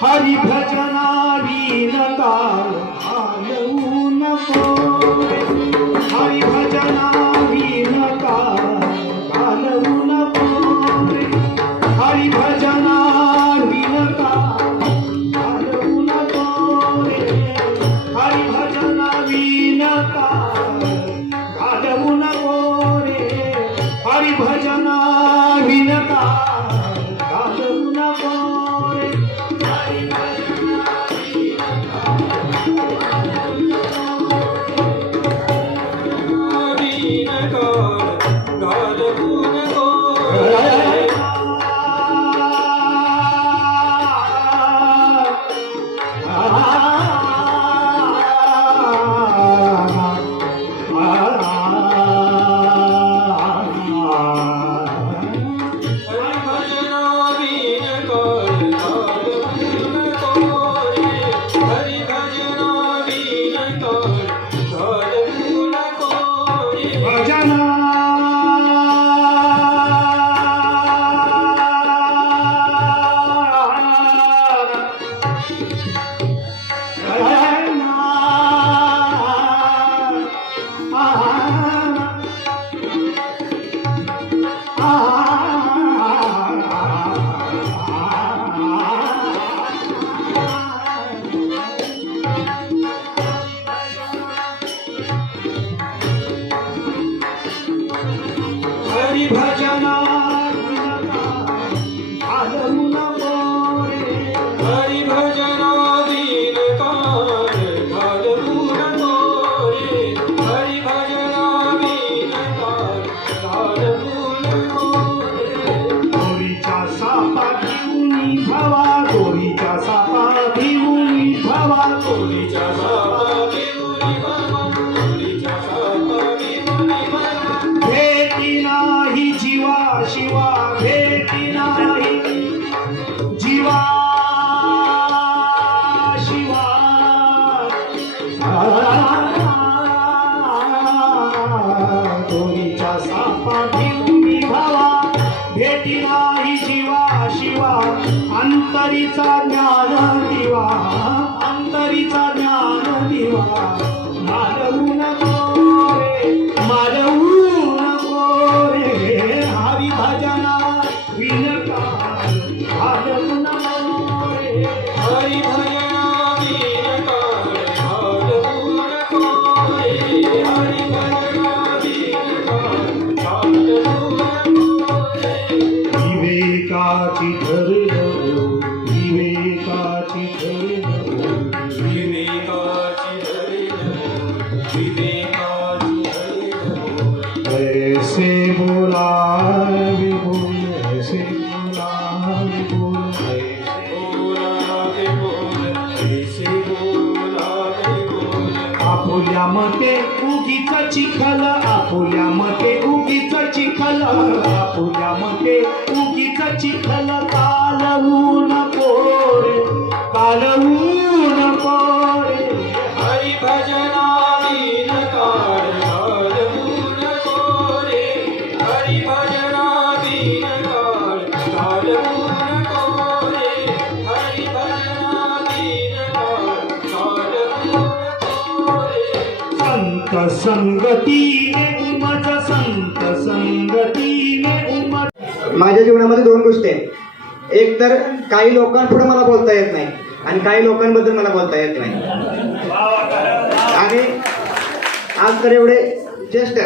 हरि भजना वीणकाल घालवू नको, हरि भजना वीणकाल घालवू नको, हरि भजना वीणकाल कोणीच्या सापा भिवून धावा कोणीच्या सापा भिवून धावा, कोणीच्या सापा भिवून धावा. भेटी नाही जीवा शिवा भेटी नाही जीवा शिवा कोणीच्या सापा भिवून धावा भेटी नाही जीवा शिवा अंतरीचा ज्ञान दिवा अंतरीचा ज्ञान दिवा मालवू नको रे हरी भजना विनकार मालवू नको रे हरी भजना विनकार घालवू नको रे. हरी भजना विनकार घालवू नको रे. विवेकाची ठरलो विवेकाची ठरलो विवेकाची धरिलो, विवेकाची धरिलो. ऐसे बोलावे बोल ऐसे बोलावे बोल बोलावे बोल, ऐसे बोलावे बोल. आपुल्या मते उगीच चिखल आपुल्या मते उगीच चिखल आपुल्या मते उगीच चिखल कालवू नको रे कालवू नको रे हरी भजना विनकार घालवू नको रे. हरी भजना विनकार घालवू नको रे. हरी भजना विनकार घालवू नको रे. संत संगतीने उमज संत संगतीने उमज. माझ्या जीवनामध्ये दोन गोष्टी आहेत. एक तर काही लोकांपुढे मला बोलता येत नाही आणि काही लोकांबद्दल मला बोलता येत नाही. आणि आज तर एवढे ज्येष्ठ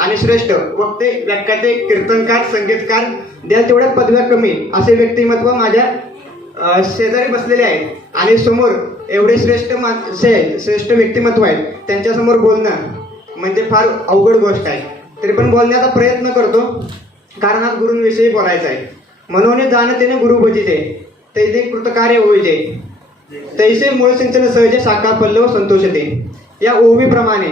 आणि श्रेष्ठ वक्ते व्याख्याते कीर्तनकार संगीतकार द्या तेवढ्या पदव्या कमी असे व्यक्तिमत्व माझ्या शेजारी बसलेले आहेत आणि समोर एवढे श्रेष्ठ व्यक्तिमत्व आहेत. त्यांच्यासमोर बोलणं म्हणजे फार अवघड गोष्ट आहे. तरी पण बोलण्याचा प्रयत्न करतो कारण आज गुरूंविषयी बोलायचं आहे. म्हणून जाणतेने गुरु भजिते तैसे कृतकार्य होईजे तैसे मूळ सिंचन सहजे शाखा पल्लव संतोषते. या ओवीप्रमाणे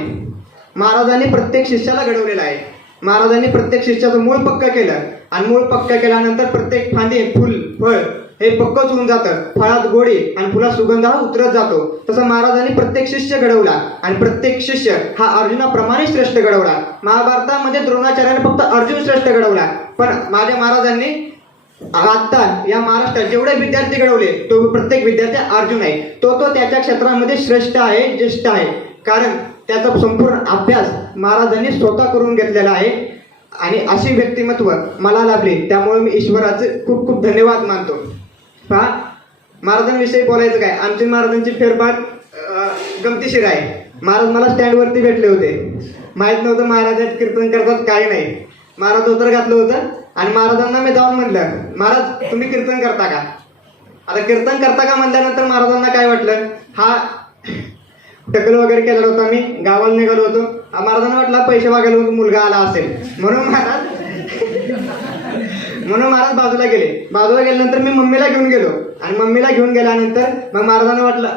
महाराजांनी प्रत्येक शिष्याला घडवलेलं आहे. महाराजांनी प्रत्येक शिष्याचं मूळ पक्क केलं आणि मूळ पक्क केल्यानंतर प्रत्येक फांदी फुल फळ हे पक्कच होऊन जातं. फळात गोडी आणि फुलात सुगंध हा उतरत जातो. तसं महाराजांनी प्रत्येक शिष्य घडवला आणि प्रत्येक शिष्य हा अर्जुनाप्रमाणे श्रेष्ठ घडवला. महाभारतामध्ये द्रोणाचार्याने फक्त अर्जुन श्रेष्ठ घडवला, पण माझ्या महाराजांनी आता या महाराष्ट्रात जेवढे विद्यार्थी घडवले तो प्रत्येक विद्यार्थी अर्जुन आहे. तो त्याच्या क्षेत्रामध्ये श्रेष्ठ आहे ज्येष्ठ आहे. कारण त्याचा संपूर्ण अभ्यास महाराजांनी स्वतः करून घेतलेला आहे आणि अशी व्यक्तिमत्व मला लाभली. त्यामुळे मी ईश्वराचे खूप खूप धन्यवाद मानतो. पहा, महाराजांविषयी बोलायचं काय, आमच्या महाराजांची फेरफार गमतीशीर आहे. महाराज मला स्टँडवरती भेटले होते. माहीत नव्हतं महाराज कीर्तन करतात काय नाही. महाराज धोतर घातलं होतं आणि महाराजांना मी जाऊन म्हटलं, महाराज तुम्ही कीर्तन करता का? आता कीर्तन करता का म्हणल्यानंतर महाराजांना काय वाटलं, हा टकल वगैरे केला होता. मी गावाला निघालो होतो. महाराजांना वाटला पैसे मागायला मुलगा आला असेल म्हणून महाराज बाजूला गेले. बाजूला गेल्यानंतर मी मम्मीला घेऊन गेलो आणि मम्मीला घेऊन गेल्यानंतर मग महाराजांना वाटलं,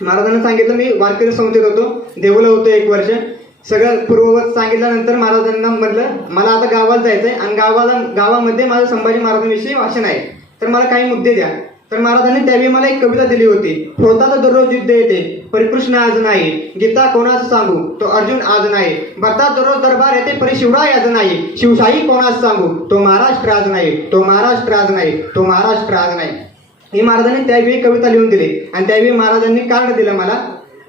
महाराजांना सांगितलं मी वारकरी संस्थेत होतो, देऊला होतो 1 वर्ष. सगळं पूर्ववत सांगितल्यानंतर महाराजांना म्हटलं मला आता गावाला जायचंय आणि गावामध्ये माझं संभाजी महाराजांविषयी भाषण आहे, तर मला काही मुद्दे द्या. तर महाराजांनी त्यावेळी मला एक कविता दिली होती. होता तर दररोज युद्ध येते परिकृष्ण आज नाही, गीता कोणाचं सांगू तो अर्जुन आज नाही, भरतात दररोज दरबार येते परी शिवराय आज नाही, शिवशाही कोणाचं सांगू तो महाराष्ट्र आज नाही, तो महाराष्ट्र आज नाही, तो महाराष्ट्र आज नाही. ही महाराजांनी त्यावेळी कविता लिहून दिली आणि त्यावेळी महाराजांनी कार्ड दिलं मला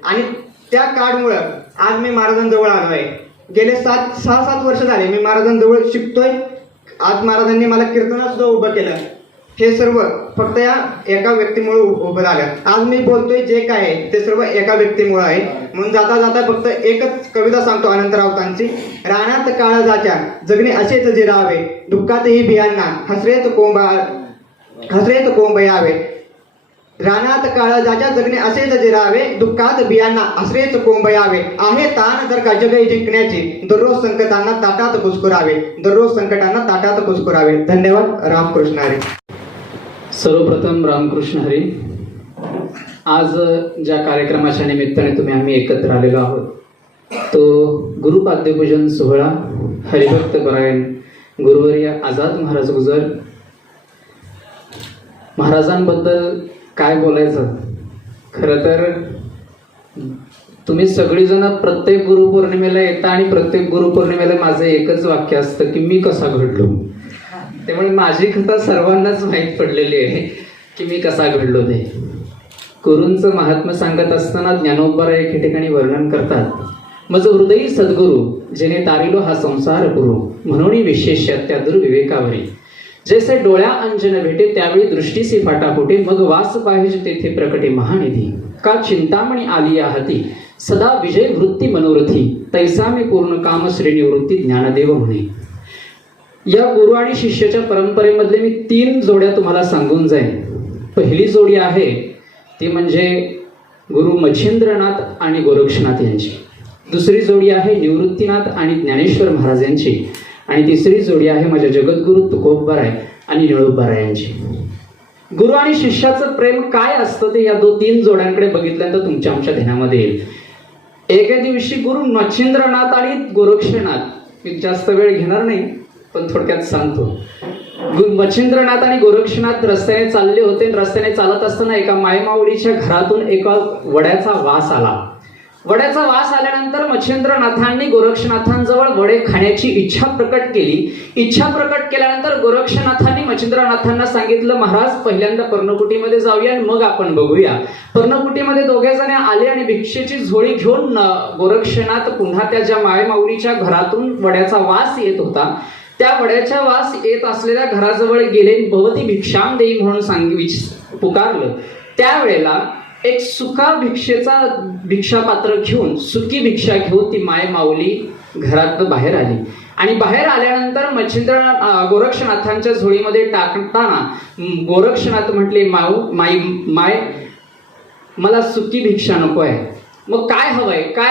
आणि त्या कार्डमुळं आज मी महाराजांजवळ आलो आहे. गेले 6-7 वर्ष झाले मी महाराजांजवळ शिकतोय. आज महाराजांनी मला कीर्तनात सुद्धा उभं केलं. हे सर्व फक्त या एका व्यक्तीमुळे उभं झालं. आज मी बोलतोय जे काय आहे ते सर्व एका व्यक्तीमुळे आहे. म्हणून जाता जाता फक्त एकच कविता सांगतो अनंत राऊतांची. रानात काळजाच्या जगणे असेच जिरावे, दुःखातही बियांना हसरेत कोंब यावे. रानात काळजाच्या जगणे असेच जिरावे, दुःखात बियांना हसरेच कोंब यावे. आहे ताण जर का जग जिंकण्याची, दररोज संकटांना ताटात कुस्कुरावे, दररोज संकटांना ताटात कुस्कुरावे. धन्यवाद. रामकृष्ण हरी. सर्वप्रथम रामकृष्ण हरी. आज ज्या कार्यक्रमाच्या निमित्ताने आम्ही एकत्र आलेलो आहोत तो गुरुपाद्यपूजन सोहळा. हरिभक्त परायण गुरुवर्य आझाद महाराज गुजर महाराजांबद्दल काय बोलायचं. खरं तर तुम्ही सगळीजण प्रत्येक गुरुपौर्णिमेला येता आणि प्रत्येक गुरुपौर्णिमेला माझं एकच वाक्य असतं की मी कसा घडलो. त्यामुळे माझी कथा सर्वांनाच माहीत पडलेली आहे की मी कसा घडलो ते. गुरूंचं महात्म्य सांगत असताना ज्ञानोबराय एके ठिकाणी वर्णन करतात. मज हृदयी सद्गुरू जेणे तारिलो हा संसार गुरु म्हणून विशेष त्या दुर्विवेकावरी जैसे डोळ्या अंजन भेटे त्यावेळी दृष्टीसी फाटा फुटे मग वास पाहिजे तेथे प्रकटे महानिधी का चिंतामणी आली या हाती सदा विजय वृत्ती मनोरथी तैसा मी पूर्ण काम श्री निवृत्ती ज्ञानदेव म्हणे. या गुरु आणि शिष्याच्या परंपरेमधले मी 3 जोड्या तुम्हाला सांगून जाईन. पहिली जोडी आहे ती म्हणजे गुरु मच्छिंद्रनाथ आणि गोरक्षनाथ यांची. दुसरी जोडी आहे निवृत्तीनाथ आणि ज्ञानेश्वर महाराज यांची. आणि तिसरी जोडी आहे माझ्या जगद्गुरु तुकोबराय आणि निळोबराय यांची. गुरु आणि शिष्याचं प्रेम काय असतं ते या 3 जोड्यांकडे बघितल्यानंतर तुमच्या आमच्या ध्यानामध्ये येईल. एके दिवशी गुरु मच्छिंद्रनाथ आणि गोरक्षनाथ, मी जास्त वेळ घेणार नाही पण थोडक्यात सांगतो. मच्छिंद्रनाथ आणि गोरक्षनाथ रस्त्याने चालले होते. रस्त्याने चालत असताना एका मायमाऊलीच्या घरातून एका वड्याचा वास आला. वड्याचा वास आल्यानंतर मच्छिंद्रनाथांनी गोरक्षनाथांजवळ वडे खाण्याची इच्छा प्रकट केली. इच्छा प्रकट केल्यानंतर गोरक्षनाथांनी मच्छिंद्रनाथांना सांगितलं, महाराज पहिल्यांदा पर्णकुटीमध्ये जाऊया आणि मग आपण बघूया. पर्णकुटीमध्ये दोघे जण आले आणि भिक्षेची झोळी घेऊन गोरक्षनाथ पुन्हा त्या ज्या मायमाऊलीच्या घरातून वड्याचा वास येत होता त्या वड्याच्या वास येत असलेल्या घराजवळ गेले. भवती भिक्षाम देई म्हणून पुकारलं. त्यावेळेला एक सुका भिक्षेचा भिक्षापात्र घेऊन सुकी भिक्षा घेऊन ती माय माऊली घरात बाहेर आली. आणि बाहेर आल्यानंतर गोरक्षनाथांच्या झोळीमध्ये टाकताना गोरक्षनाथ म्हटले, माय मला सुकी भिक्षा नको आहे. मग काय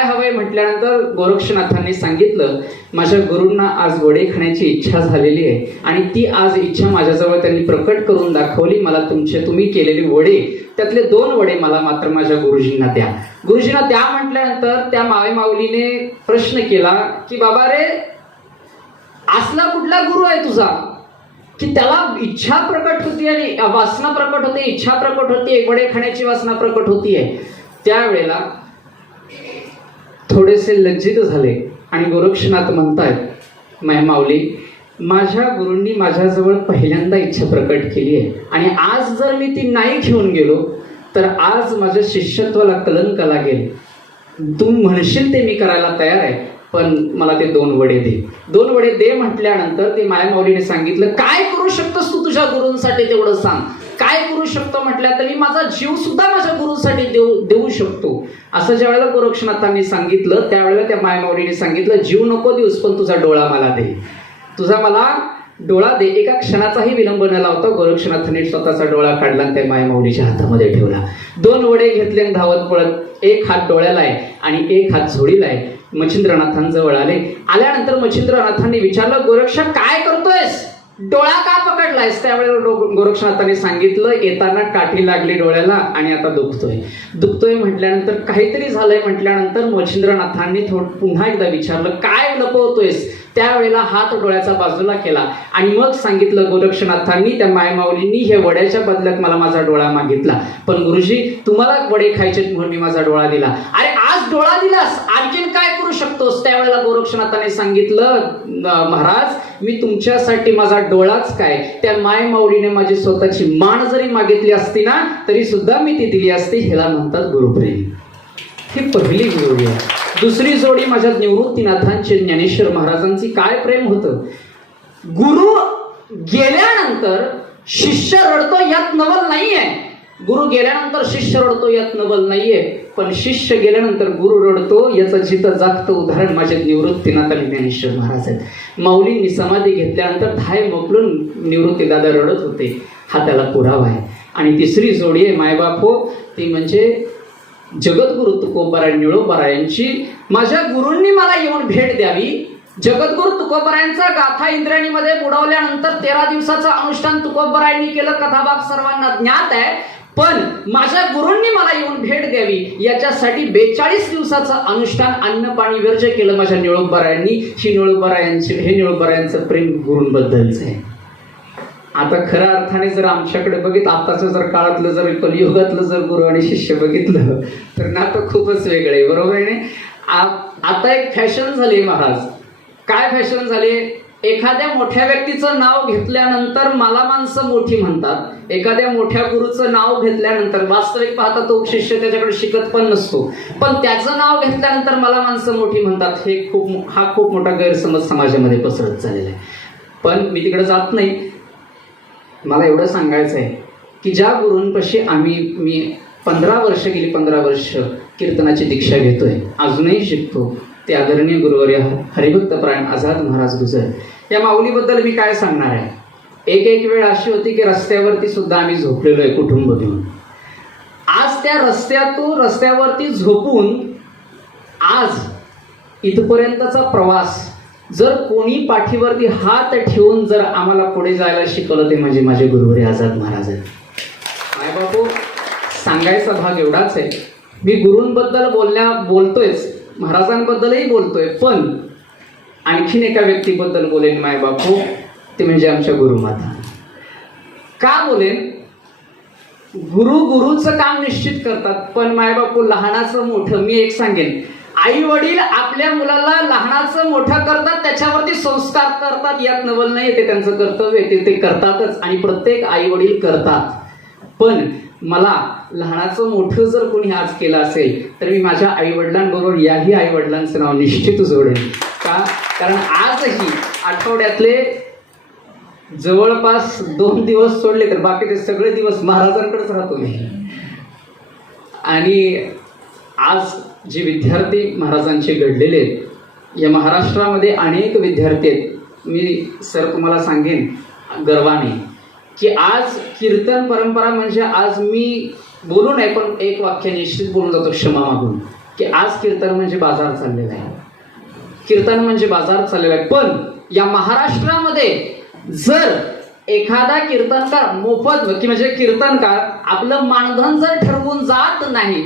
हवंय म्हटल्यानंतर गोरक्षनाथांनी सांगितलं, माझ्या गुरूंना आज वडे खाण्याची इच्छा झालेली आहे आणि ती आज इच्छा माझ्याजवळ त्यांनी प्रकट करून दाखवली. मला तुम्ही केलेले वडे त्यातले 2 वडे मला मात्र माझ्या गुरुजींना द्या. गुरुजींना द्या म्हटल्यानंतर त्या माऊलीने प्रश्न केला की बाबा रे, असला कुठला गुरु आहे तुझा की त्याला इच्छा प्रकट होती आणि वासना प्रकट होते, इच्छा प्रकट होती, वडे खाण्याची वासना प्रकट होतीये. त्यावेळेला थोडेसे लज्जित झाले आणि गोरक्षनाथ म्हणतायत, माऊली माझ्या गुरूंनी माझ्याजवळ पहिल्यांदा इच्छा प्रकट केली आहे आणि आज जर मी ती नाही घेऊन गेलो तर आज माझ्या शिष्यत्वाला कलंक लागेल. तू म्हणशील ते मी करायला तयार आहे, पण मला ते 2 वडे दे. 2 वडे दे म्हटल्यानंतर ते माऊलीने सांगितलं, काय करू शकतोस तू तुझ्या गुरूंसाठी तेवढं सांग. काय करू शकतो म्हटल्या तरी माझा जीव सुद्धा माझ्या गुरुसाठी देऊ शकतो. असं ज्या वेळेला गोरक्षनाथांनी सांगितलं त्यावेळेला त्या माऊलीने सांगितलं, जीव नको देऊस पण तुझा डोळा मला दे, तुझा मला डोळा दे. एका क्षणाचाही विलंब न लावता गोरक्षनाथांनी स्वतःचा डोळा काढला आणि त्या माऊलीच्या हातामध्ये ठेवला. 2 वडे घेतले आणि धावत पळत एक हात डोळ्याला आहे आणि एक हात झोडीला आहे मच्छिंद्रनाथांजवळ आले. आल्यानंतर मच्छिंद्रनाथांनी विचारलं, गोरक्षा काय करतोयस, डोळा का पकडलायस. त्यावेळेला गोरक्षनाथांनी सांगितलं, येताना काठी लागली डोळ्याला आणि आता दुखतोय म्हटल्यानंतर काहीतरी झालंय म्हटल्यानंतर मच्छिंद्रनाथांनी पुन्हा एकदा विचारलं, काय लपवतोयस. त्यावेळेला हात डोळ्याचा बाजूला केला आणि मग सांगितलं गोरक्षनाथांनी त्या माऊलींनी हे वड्याच्या बदल्यात मला माझा डोळा मागितला, पण गुरुजी तुम्हाला वडे खायचे म्हणून मी माझा डोळा दिला. अरे आज डोळा दिलास, आणखीन काय करू शकतोस. त्यावेळेला गोरक्षनाथांनी सांगितलं, महाराज मी तुमच्यासाठी माझा डोळाच काय, त्या माऊलीने माझी स्वतःची मान जरी मागितली असती ना तरी सुद्धा मी ती दिली असती. ह्याला म्हणतात गुरुप्रेम. ही पहिली जोडी आहे. दुसरी जोडी माझ्या निवृत्तीनाथांची ज्ञानेश्वर महाराजांची. काय प्रेम होतं. गुरु गेल्यानंतर शिष्य रडतो यात नवल नाहीये. गुरु गेल्यानंतर शिष्य रडतो यात नवल नाहीये, पण शिष्य गेल्यानंतर गुरु रडतो याचं जिथं जागतं उदाहरण माझे निवृत्तीनाथ आणि ज्ञानेश्वर महाराज आहेत. माऊलींनी समाधी घेतल्यानंतर धाय मोकलून निवृत्ती दादा रडत होते, हा त्याला पुरावा आहे. आणि तिसरी जोडी आहे मायबापो, ती म्हणजे जगद्गुरु तुकोबराय निळोबराय यांची. माझ्या गुरूंनी मला येऊन भेट द्यावी जगद्गुरु तुकोबरायांचा गाथा इंद्रायणीमध्ये बुडवल्यानंतर 13 दिवसाचं अनुष्ठान तुकोबरायांनी केलं. कथाभाग सर्वांना ज्ञात आहे. पण माझ्या गुरूंनी मला येऊन भेट द्यावी याच्यासाठी 42 दिवसाचं अनुष्ठान अन्न पाणी वर्ज्य केलं माझ्या निळोबरायांनी. हे निळोबरायांचं प्रेम गुरूंबद्दलच आहे. आता खऱ्या अर्थाने जर आमच्याकडे आताचं जर काळातलं जर कलियुगातलं जर गुरु आणि शिष्य बघितलं तर नातं खूपच वेगळं आहे. बरोबर आहे ना? आता एक फॅशन झाली महाराज. काय फॅशन झाली? एखाद्या मोठ्या व्यक्तीचं नाव घेतल्यानंतर मला माणसं मोठी म्हणतात. एखाद्या मोठ्या गुरुचं नाव घेतल्यानंतर वास्तविक पाहता तो शिष्य त्याच्याकडे शिकत पण नसतो, पण त्याचं नाव घेतल्यानंतर मला माणसं मोठी म्हणतात. हा खूप मोठा गैरसमज समाजामध्ये पसरत चाललेला आहे. पण मी तिकडे जात नाही. मला एवढं सांगायचं आहे की ज्या गुरूंपाशी मी 15 वर्ष कीर्तनाची दीक्षा घेतोय, अजूनही शिकतो, ते आदरणीय गुरुवर्य हरिभक्त प्राण आझाद महाराज गुजर या माऊलीबद्दल मी काय सांगणार आहे. एक वेळ अशी होती की रस्त्यावरती सुद्धा आम्ही झोपलेलो आहे कुटुंब घेऊन. आज त्या रस्त्यावरती झोपून आज इथपर्यंतचा प्रवास जर कोणी पाठीवरती हात ठेवून जर आम्हाला पुढे जायला शिकवलं ते म्हणजे माझे गुरुवर्य आझाद महाराज आहेत. माय बापू, सांगायचा भाग एवढाच आहे. मी गुरूंबद्दल बोलतोयच, महाराजांबद्दलही बोलतोय, पण आणखीन एका व्यक्तीबद्दल बोलेन माय बापू, ते म्हणजे आमच्या गुरुमाता. का बोलेन? गुरुचं काम निश्चित करतात, पण माय बापू लहानाचं मोठं मी एक सांगेन, आई वडील आपल्या मुलाला लहानाचं मोठं करतात, त्याच्यावरती संस्कार करतात, यात नवल नाही. ते त्यांचं कर्तव्य ते करतातच आणि प्रत्येक आई वडील करतात. पण मला लहानाचं मोठं जर कोणी आज केलं असेल तर मी माझ्या आई वडिलांबरोबर याही आई वडिलांचं नाव निश्चित जोडेन. कारण आजही आठवड्यातले जवळपास 2 दिवस सोडले तर बाकीचे सगळे दिवस महाराजांकडेच राहतो मी. आणि आज जे विद्यार्थी महाराजांचे घडलेले आहेत, या महाराष्ट्रामध्ये अनेक विद्यार्थी आहेत. मी सर तुम्हाला सांगेन गर्वाने की आज कीर्तन परंपरा म्हणजे, आज मी बोलू नाही पण एक वाक्य निश्चित बोलून जातो क्षमा मागून, की आज कीर्तन म्हणजे बाजार चाललेला आहे. कीर्तन म्हणजे बाजार चाललेला आहे. पण या महाराष्ट्रामध्ये जर एखादा कीर्तनकार मोफत की म्हणजे कीर्तनकार आपलं मानधन जर ठरवून जात नाही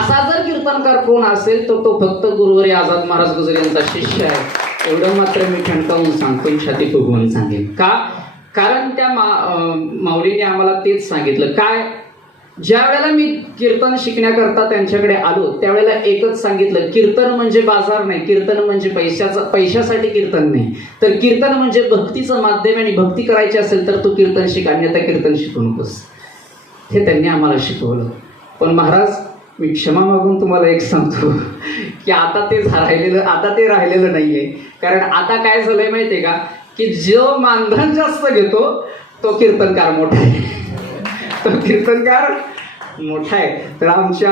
असा जर कीर्तनकार कोण असेल तर तो फक्त गुरुवर्य आझाद महाराज गुजर यांचा शिष्य आहे. एवढं मात्र मी ठणकावून सांगतो, छाती फुगवून सांगेन. कारण त्या माऊलीने आम्हाला तेच सांगितलं. काय? ज्या वेळेला मी कीर्तन शिकण्याकरता त्यांच्याकडे आलो त्यावेळेला एकच सांगितलं, कीर्तन म्हणजे बाजार नाही, कीर्तन म्हणजे पैशासाठी कीर्तन नाही, तर कीर्तन म्हणजे भक्तीचं माध्यम आणि भक्ती करायची असेल तर तू कीर्तन शिक, अन्यथा कीर्तन शिकू नकोस. हे त्यांनी आम्हाला शिकवलं. पण महाराज, मी क्षमा मागून तुम्हाला एक सांगतो की आता ते राहिलेलं नाहीये. कारण आता काय झालंय माहितीये का, की जो मानधन जास्त घेतो तो कीर्तनकार मोठा आहे. तर आमची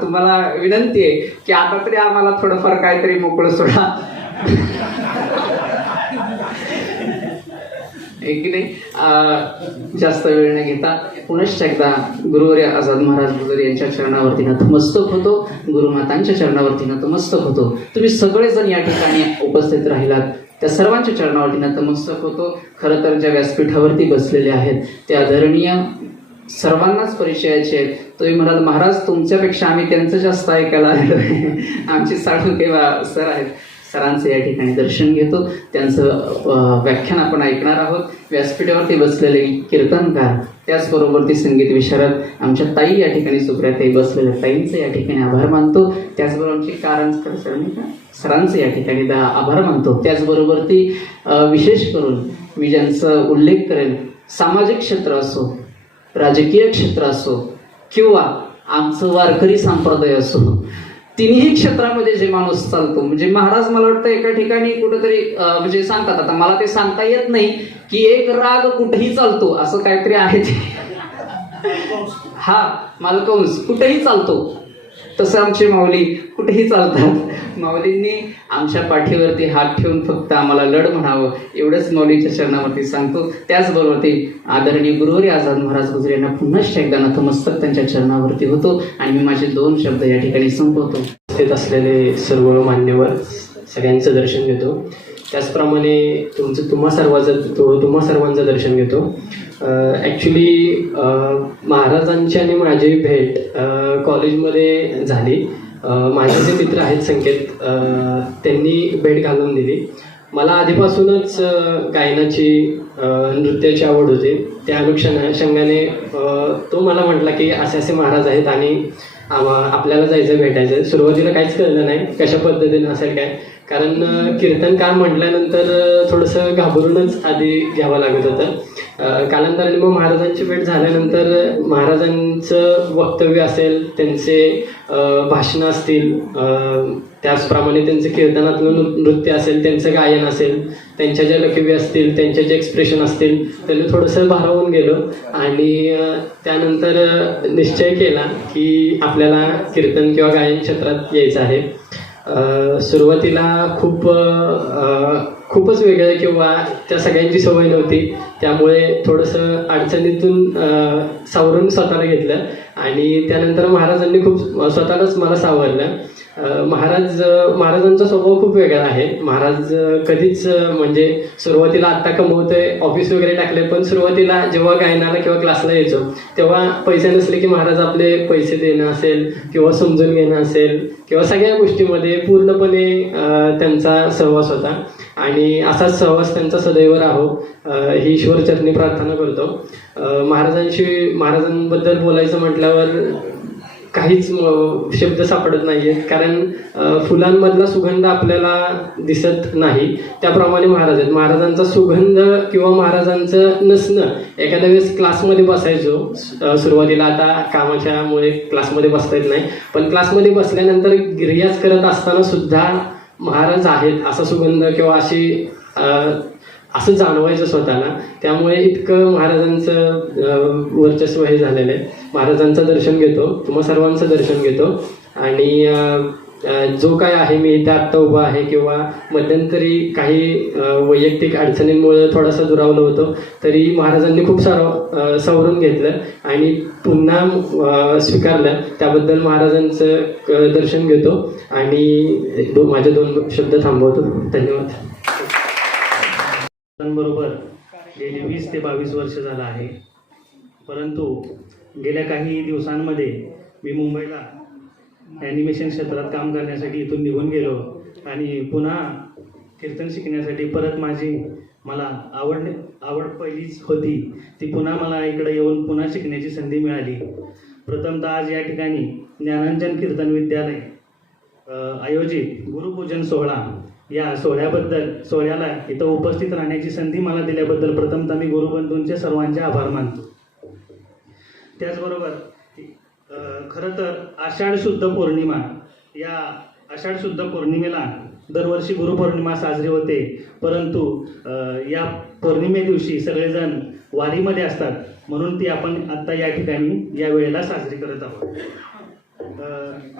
तुम्हाला विनंती आहे की आता तरी आम्हाला थोडंफार काहीतरी मोकळं सोडा. की नाही, जास्त वेळ न घेता पुनश्च एकदा गुरुवर्य आझाद महाराज गुजर यांच्या चरणावरती नतमस्तक होतो, गुरुमातांच्या चरणावरती नतमस्तक होतो. तुम्ही सगळेजण या ठिकाणी उपस्थित राहिलात त्या सर्वांच्या चरणावरती नतमस्तक होतो. खरं तर ज्या व्यासपीठावरती बसलेले आहेत ते आदरणीय सर्वांनाच परिचयाचे आहेत. तुम्ही म्हणाल महाराज तुमच्यापेक्षा आम्ही त्यांचं जास्त ऐकायला आलेलो आहे. आमची साळुंकेवा सर आहेत, सरांचं या ठिकाणी दर्शन घेतो, त्यांचं व्याख्यान आपण ऐकणार आहोत. व्यासपीठावरती बसलेले कीर्तनकार, त्याचबरोबर ती संगीत विशारद आमच्या ताई या ठिकाणी सुप्रियाताई बसलेल्या ताईंचं या ठिकाणी आभार मानतो. त्याचबरोबर आमची कारंजकर सरांचं या ठिकाणी आभार मानतो. त्याचबरोबर ती विशेष करून मी ज्यांचा उल्लेख करेन, सामाजिक क्षेत्र असो, राजकीय क्षेत्र असो किंवा आमचं वारकरी संप्रदाय असो, तिन्ही क्षेत्रामध्ये जे माणूस चालतो, म्हणजे महाराज मला वाटतं एका ठिकाणी कुठेतरी म्हणजे सांगतात, आता मला ते सांगता येत नाही की एक राग कुठेही चालतो असं काहीतरी आहे ते. हा मालकंस कुठेही चालतो, तसं आमचे माऊली कुठेही चालतात. माऊलींनी आमच्या पाठीवरती हात ठेवून फक्त आम्हाला लढ म्हणावं एवढंच माऊलीच्या चरणावरती सांगतो. त्याचबरोबर ते आदरणीय गुरुवर्य आझाद महाराज गुजर यांना पुन्हा एकदा नतमस्तक त्यांच्या चरणावरती होतो आणि मी माझे 2 शब्द या ठिकाणी संपवतो. स्थित असलेले सर्व मान्यवर, सगळ्यांचं दर्शन घेतो. त्याचप्रमाणे तुम्हा सर्वांचं दर्शन घेतो. ॲक्च्युली महाराजांची आणि माझी भेट कॉलेजमध्ये झाली. माझे जे मित्र आहेत संकेत, त्यांनी भेट घालून दिली. मला आधीपासूनच गायनाची नृत्याची आवड होती. त्या अनुषंगाने तो मला म्हटला की असे असे महाराज आहेत आणि आपल्याला जायचं भेटायचं. सुरुवातीला काहीच कळलं नाही कशा पद्धतीने असेल काय, कारण कीर्तनकार म्हटल्यानंतर थोडंसं घाबरूनच आधी घ्यावं लागत होतं. कालांतराने मग महाराजांची भेट झाल्यानंतर महाराजांचं वक्तव्य असेल, त्यांचे भाषणं असतील, त्याचप्रमाणे त्यांचं कीर्तनातलं नृत्य असेल, त्यांचं गायन असेल, त्यांच्या ज्या लकबी असतील, त्यांचे जे एक्सप्रेशन असतील, त्यांनी थोडंसं भारावून गेलो आणि त्यानंतर निश्चय केला की आपल्याला कीर्तन किंवा गायन क्षेत्रात यायचं आहे. सुरुवातीला खूपच वेगळं किंवा त्या सगळ्यांची सवय नव्हती, त्यामुळे थोडंसं अडचणीतून सावरून स्वतःला घेतलं आणि त्यानंतर महाराजांनी खूप स्वतःलाच मला सावरलं. महाराजांचा स्वभाव खूप वेगळा आहे. महाराज कधीच म्हणजे सुरुवातीला आत्ता कमवतोय, ऑफिस वगैरे टाकले, पण सुरुवातीला जेव्हा गायनाला किंवा क्लासला यायचो तेव्हा पैसे नसले की महाराज आपले पैसे देणं असेल किंवा समजून घेणं असेल किंवा सगळ्या गोष्टीमध्ये पूर्णपणे त्यांचा सहवास होता आणि असाच सहवास त्यांचा सदैव राहो ही ईश्वरचरणी प्रार्थना करतो. महाराजांबद्दल बोलायचं म्हटल्यावर काहीच शब्द सापडत नाही आहेत, कारण फुलांमधला सुगंध आपल्याला दिसत नाही, त्याप्रमाणे महाराज आहेत. महाराजांचा सुगंध किंवा महाराजांचं नसणं, एखाद्या वेळेस क्लासमध्ये बसायचो सुरुवातीला, आता कामाच्यामुळे क्लासमध्ये बसता येत नाही, पण क्लासमध्ये बसल्यानंतर रियाज करत असताना सुद्धा महाराज आहेत असा सुगंध किंवा असं जाणवायचं स्वतःला. त्यामुळे इतकं महाराजांचं वर्चस्व हे झालेलं आहे. महाराजांचं दर्शन घेतो, तुम्हा सर्वांचं दर्शन घेतो आणि जो काय आहे मी इथे आत्ता उभा आहे किंवा मध्यंतरी काही वैयक्तिक अडचणींमुळे थोडासा दुरावलो होतो, तरी महाराजांनी खूप सावरून घेतलं आणि पुन्हा स्वीकारलं. त्याबद्दल महाराजांचं दर्शन घेतो आणि माझे 2 शब्द थांबवतो. धन्यवाद. बरोबर गेली 20 ते 22 वर्ष झालं आहे, परंतु गेल्या काही दिवसांमध्ये मी मुंबईला ॲनिमेशन क्षेत्रात काम करण्यासाठी इथून निघून गेलो आणि पुन्हा कीर्तन शिकण्यासाठी परत मला आवड पहिलीच होती ती पुन्हा मला इकडे येऊन पुन्हा शिकण्याची संधी मिळाली. प्रथमतः आज या ठिकाणी ज्ञानांजन कीर्तन विद्यालय आयोजित गुरुपूजन सोहळा या सोहळ्याला इथं उपस्थित राहण्याची संधी मला दिल्याबद्दल प्रथमतः मी गुरुबंधूंचे सर्वांचे आभार मानतो. त्याचबरोबर खरं तर आषाढ शुद्ध पौर्णिमा, या आषाढ शुद्ध पौर्णिमेला दरवर्षी गुरुपौर्णिमा साजरी होते, परंतु या पौर्णिमे दिवशी सगळेजण वारीमध्ये असतात, म्हणून ती आपण आत्ता या ठिकाणी या वेळेला साजरी करत आहोत.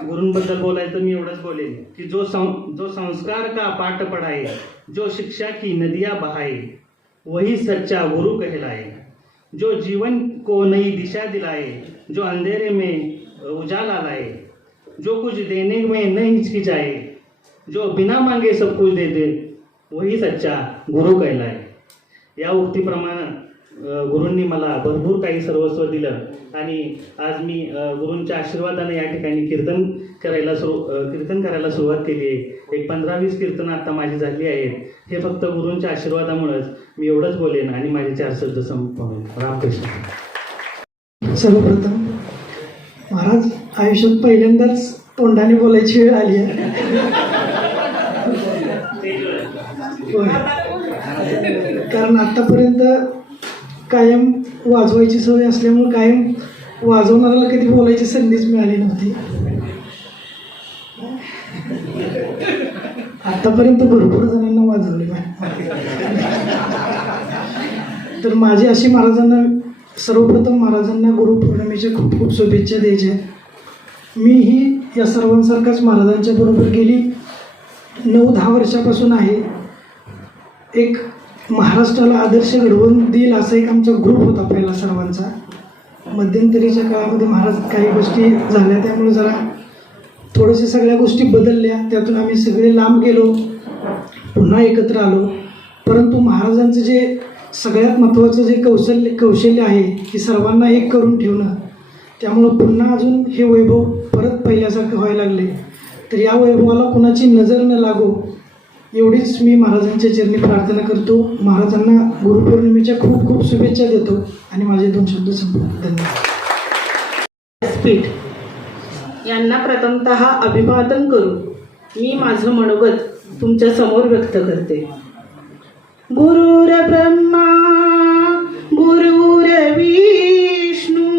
गुरूंबद्दल बोलायचं मी एवढंच बोलेन की जो संस्कार का पाठ पढ़ाए, जो शिक्षा की नदियाँ बहाए, वही सच्चा गुरु कहलाए. जो जीवन को नई दिशा दिलाए, जो अंधेरे में उजाला लाए, जो कुछ देने में न हिचकिचाए, जो बिना मांगे सब कुछ दे दे, वही सच्चा गुरु कहलाए. या उक्तीप्रमाणे गुरूंनी मला भरपूर काही सर्वस्व दिलं आणि आज मी गुरूंच्या आशीर्वादाने या ठिकाणी कीर्तन करायला सुरुवात केली आहे. एक 15-20 कीर्तनं आता माझी झाली आहेत. हे फक्त गुरूंच्या आशीर्वादामुळेच मी एवढंच बोलेन आणि माझे 4 शब्द संपवेन. रामकृष्ण. सर्वप्रथम महाराज, आयुष्यात पहिल्यांदाच तोंडाने बोलायची वेळ आली आहे. कारण आतापर्यंत कायम वाजवायची सवय असल्यामुळे कायम वाजवणाऱ्याला कधी बोलायची संधीच मिळाली नव्हती. आतापर्यंत भरपूर जणांना वाजवले. तर माझी अशी सर्वप्रथम महाराजांना गुरुपौर्णिमेच्या खूप खूप शुभेच्छा द्यायच्या. मीही या सर्वांसारखाच महाराजांच्या बरोबर गेली 9-10 वर्षापासून आहे. एक महाराष्ट्राला आदर्श घडवून देईल असा एक आमचा ग्रुप होता पहिला सर्वांचा. मध्यंतरीच्या काळामध्ये महाराज काही गोष्टी झाल्या, त्यामुळे जरा थोडेसे सगळ्या गोष्टी बदलल्या, त्यातून आम्ही सगळे लांब गेलो, पुन्हा एकत्र आलो. परंतु महाराजांचं जे सगळ्यात महत्त्वाचं जे कौशल्य आहे की सर्वांना एक करून ठेवणं, त्यामुळं पुन्हा अजून हे वैभव परत पहिल्यासारखं व्हायला लागले. तर या वैभवाला कुणाची नजर न लागो एवढीच मी महाराजांच्या चरणी प्रार्थना करतो. महाराजांना गुरुपौर्णिमेच्या खूप खूप शुभेच्छा देतो आणि माझे 2 शब्द संपवतो. धन्यवाद. व्यासपीठ यांना प्रथमतः अभिवादन करून मी माझं मनोगत तुमच्या समोर व्यक्त करते. गुरुर ब्रह्मा गुरुर विष्णू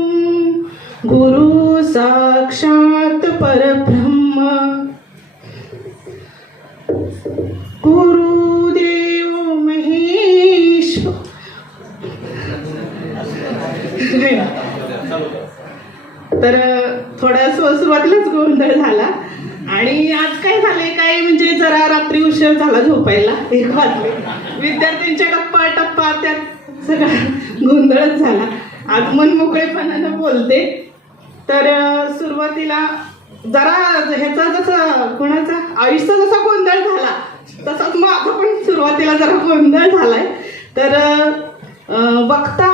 गुरु साक्षात परब्रह्म गुरुदेव महेश्वर. तर थोडा सुरुवातीलाच गोंधळ झाला आणि आज काय झालंय काय म्हणजे जरा रात्री उशीर झाला झोपायला, 1 वाजले. विद्यार्थ्यांच्या गप्पा टप्पा त्यात सगळा गोंधळच झाला. आज मन मोकळेपणानं बोलते. तर सुरुवातीला जरा ह्याचा जसा कोणाचा आयुष्याचा जसा गोंधळ झाला तसाच माझा पण सुरुवातीला जरा गोंधळ झालाय. तर वक्ता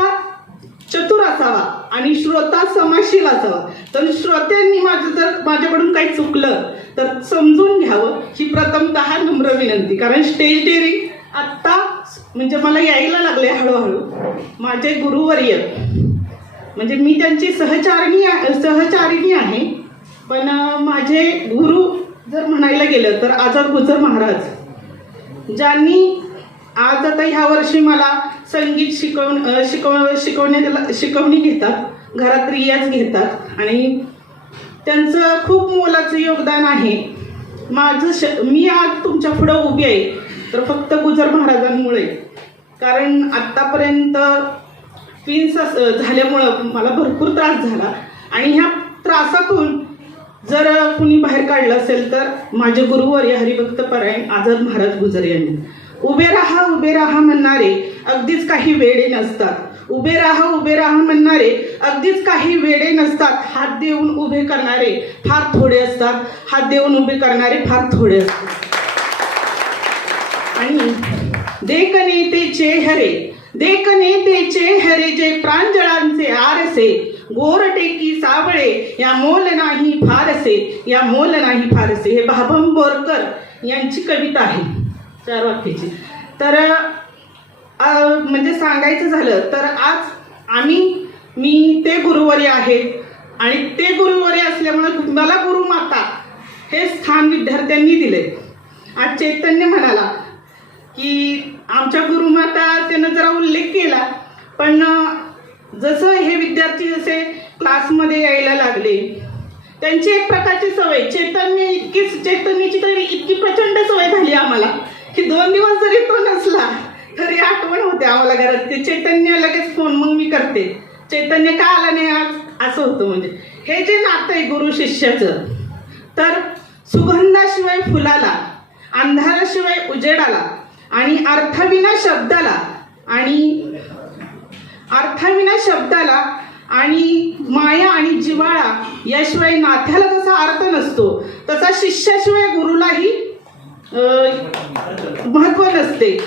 चतुर असावा आणि श्रोता समाशील असावा. तर श्रोत्यांनी माझ्याकडून काही चुकलं तर समजून घ्यावं ही प्रथमतः नम्र विनंती. कारण स्टेज डेअरिंग आत्ता म्हणजे मला यायला लागले हळूहळू. माझे गुरुवर्य म्हणजे मी त्यांची सहचारिणी आहे, पण माझे गुरु जर म्हणायला गेलं तर आझाद गुजर महाराज, ज्यांनी आज आता ह्या वर्षी मला संगीत शिकवणी घेतात, घरात रियाज घेतात आणि त्यांचं खूप मोलाचं योगदान आहे. मी आज तुमच्या पुढं उभी आहे तर फक्त गुजर महाराजांमुळे. कारण आत्तापर्यंत ट्विन्स झाल्यामुळं मला भरपूर त्रास झाला आणि ह्या त्रासातून जर कुणी बाहेर काढलं असेल तर माझे गुरुवर्य हरिभक्त परायण आझाद महाराज गुजर यांनी. उभे राहा म्हणणारे अगदीच काही वेडे नसतात. उभे राहा म्हणणारे अगदीच काही वेडे नसतात. हात देऊन उभे करणारे फार थोडे असतात. हात देऊन उभे करणारे फार थोडे असतात. आणि देख नेते चेहरे जे प्रांजळांचे आरसे गोरटेकी सावळे या मोल नाही फारसे. हे भाभम बोरकर यांची कविता आहे 4 वाक्याची. तर म्हणजे सांगायचं झालं तर आज मी ते गुरुवर्य आहेत आणि ते गुरुवर्य असल्यामुळे मला गुरुमाता हे स्थान विद्यार्थ्यांनी दिले. आज चैतन्य म्हणाला की आमच्या गुरुमाता त्यानं जरा उल्लेख केला, पण जसं हे विद्यार्थी जसे क्लासमध्ये यायला लागले त्यांची एक प्रकारची सवय चैतन्याची तरी इतकी प्रचंड सवय झाली आम्हाला की 2 दिवस जरी तो नसला तरी आठवण होते आम्हाला घरात. ते चैतन्य लगेच फोन मग मी करते, चैतन्य का आला नाही आज, असं होतं. म्हणजे हे जे नातं आहे गुरु शिष्याचं, तर सुगंधाशिवाय फुलाला, अंधाराशिवाय उजेडाला आणि अर्थविना शब्दाला आणि माया आणि जिव्हाळा याशिवाय नात्याला जसा अर्थ नसतो तसा शिष्याशिवाय गुरुलाही महत्व नसते.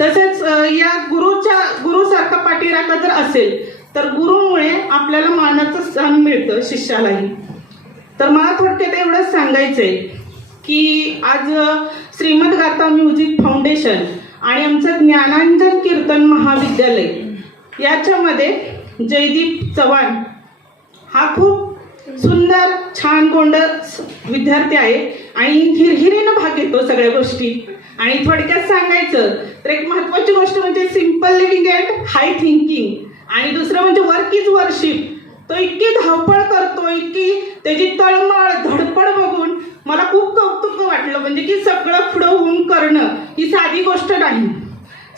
तसेच या गुरुसारखा पाठीराखा जर असेल तर गुरुमुळे आपल्याला मानाचं स्थान मिळतं शिष्यालाही. तर मला थोडक्यात एवढंच सांगायचंय की आज श्रीमद गाथा म्युझिक फाउंडेशन आणि आमचं ज्ञानांजन कीर्तन महाविद्यालय याच्यामध्ये जयदीप चव्हाण हा खूप सुंदर छान गोंड विद्यार्थी आहे आणि हिरहिरीनं भाग घेतो सगळ्या गोष्टी. आणि थोडक्यात सांगायचं तर एक महत्त्वाची गोष्ट म्हणजे simple living and high thinking, आणि दुसरं म्हणजे वर्क इज वर्शिप. तो इतकी धावपळ करतो, इतकी त्याची तळमळ धडपड बघून मला खूप कौतुक वाटलं. म्हणजे की सगळं पुढं होऊन करणं ही साधी गोष्ट नाही.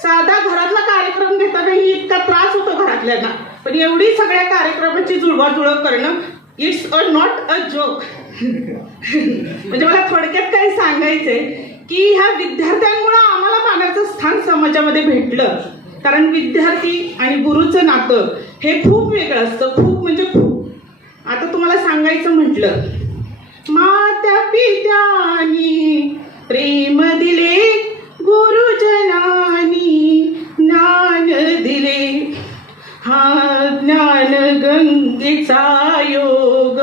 साधा घरातला कार्यक्रम घेतानाही इतका त्रास होतो घरातल्यांना, पण एवढी सगळ्या कार्यक्रमाची जुळवाजुळव करणं इट्स नॉट अ जोक. म्हणजे मला थोडक्यात काय सांगायचंय की ह्या विद्यार्थ्यांमुळे आम्हाला मानाचं स्थान समाजामध्ये भेटलं. कारण विद्यार्थी आणि गुरुचं नातं हे खूप वेगळं असतं, खूप म्हणजे खूप. आता तुम्हाला सांगायचं म्हटलं, मात्या पित्यानी प्रेम दिले, गुरुजनानी ज्ञान दिले, हा ज्ञान गंगेचा योग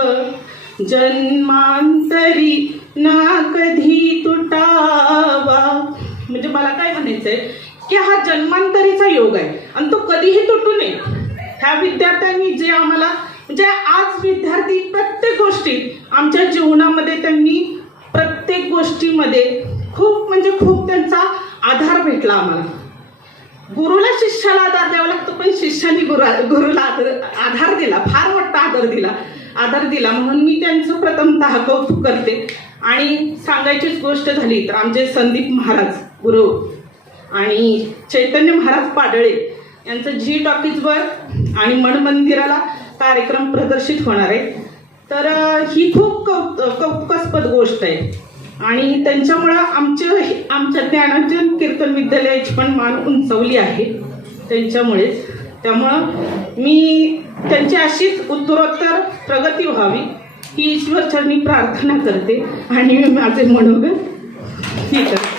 जन्मांतरी ना कधी तुटावा. म्हणजे मला काय म्हणायचंय की हा जन्मांतरीचा योग आहे आणि तो कधीही तुटू नये. ह्या विद्यार्थ्यांनी जे आम्हाला म्हणजे आज विद्यार्थी प्रत्येक गोष्टीत आमच्या जीवनामध्ये त्यांनी प्रत्येक गोष्टीमध्ये खूप म्हणजे खूप त्यांचा आधार भेटला आम्हाला. गुरुला शिष्याला आधार द्यावा लागतो, पण शिष्याने गुरुला आधार दिला, फार मोठा आधार दिला म्हणून मी त्यांचं प्रथमतः कौतुक करते. आणि सांगायचीच गोष्ट झाली तर आमचे संदीप महाराज गुरु आणि चैतन्य महाराज पाडळे यांचं जी टॉकीजवर आणि मणमंदिराला कार्यक्रम प्रदर्शित होणार आहे, तर ही खूप कौतुकास्पद गोष्ट आहे. आणि त्यांच्यामुळं आमच्या ज्ञानार्जन कीर्तन विद्यालयाची पण मान उंचावली आहे त्यांच्यामुळेच. त्यामुळं मी त्यांची अशीच उत्तरोत्तर प्रगती व्हावी ही ईश्वरचरणी प्रार्थना करते आणि मी माझे मनोगत ठीक आहे.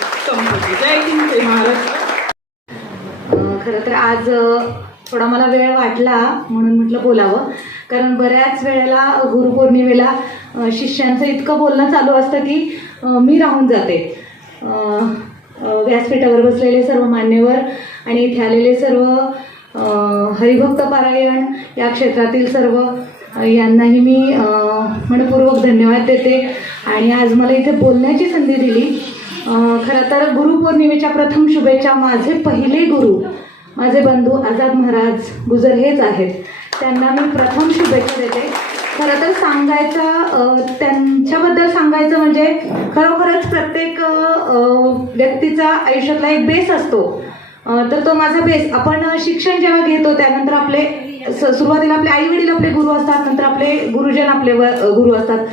जय हिंद, जय महाराष्ट्र. खरं तर आज थोडा मला वेळ वाटला म्हणून म्हटलं बोलावं, कारण बऱ्याच वेळेला गुरुपौर्णिमेला शिष्यांचं इतकं बोलणं चालू असतं की मी राहून जाते. व्यासपीठावर बसलेले सर्व मान्यवर आणि इथे आलेले सर्व हरिभक्त पारायण या क्षेत्रातील सर्व यांनाही मी मनपूर्वक धन्यवाद देते. आणि आज मला इथे बोलण्याची संधी दिली. खरं तर गुरुपौर्णिमेच्या प्रथम शुभेच्छा माझे पहिले गुरु माझे बंधू आझाद महाराज गुजर हेच आहेत, त्यांना मी प्रथम शुभेच्छा देते. खरं तर त्यांच्याबद्दल सांगायचं म्हणजे खरोखरच प्रत्येक व्यक्तीचा आयुष्यातला एक बेस असतो, तर तो माझा बेस. आपण शिक्षण जेव्हा घेतो त्यानंतर आपले सुरुवातीला आपले आई वडील आपले गुरु असतात, नंतर आपले गुरुजन आपले गुरु असतात.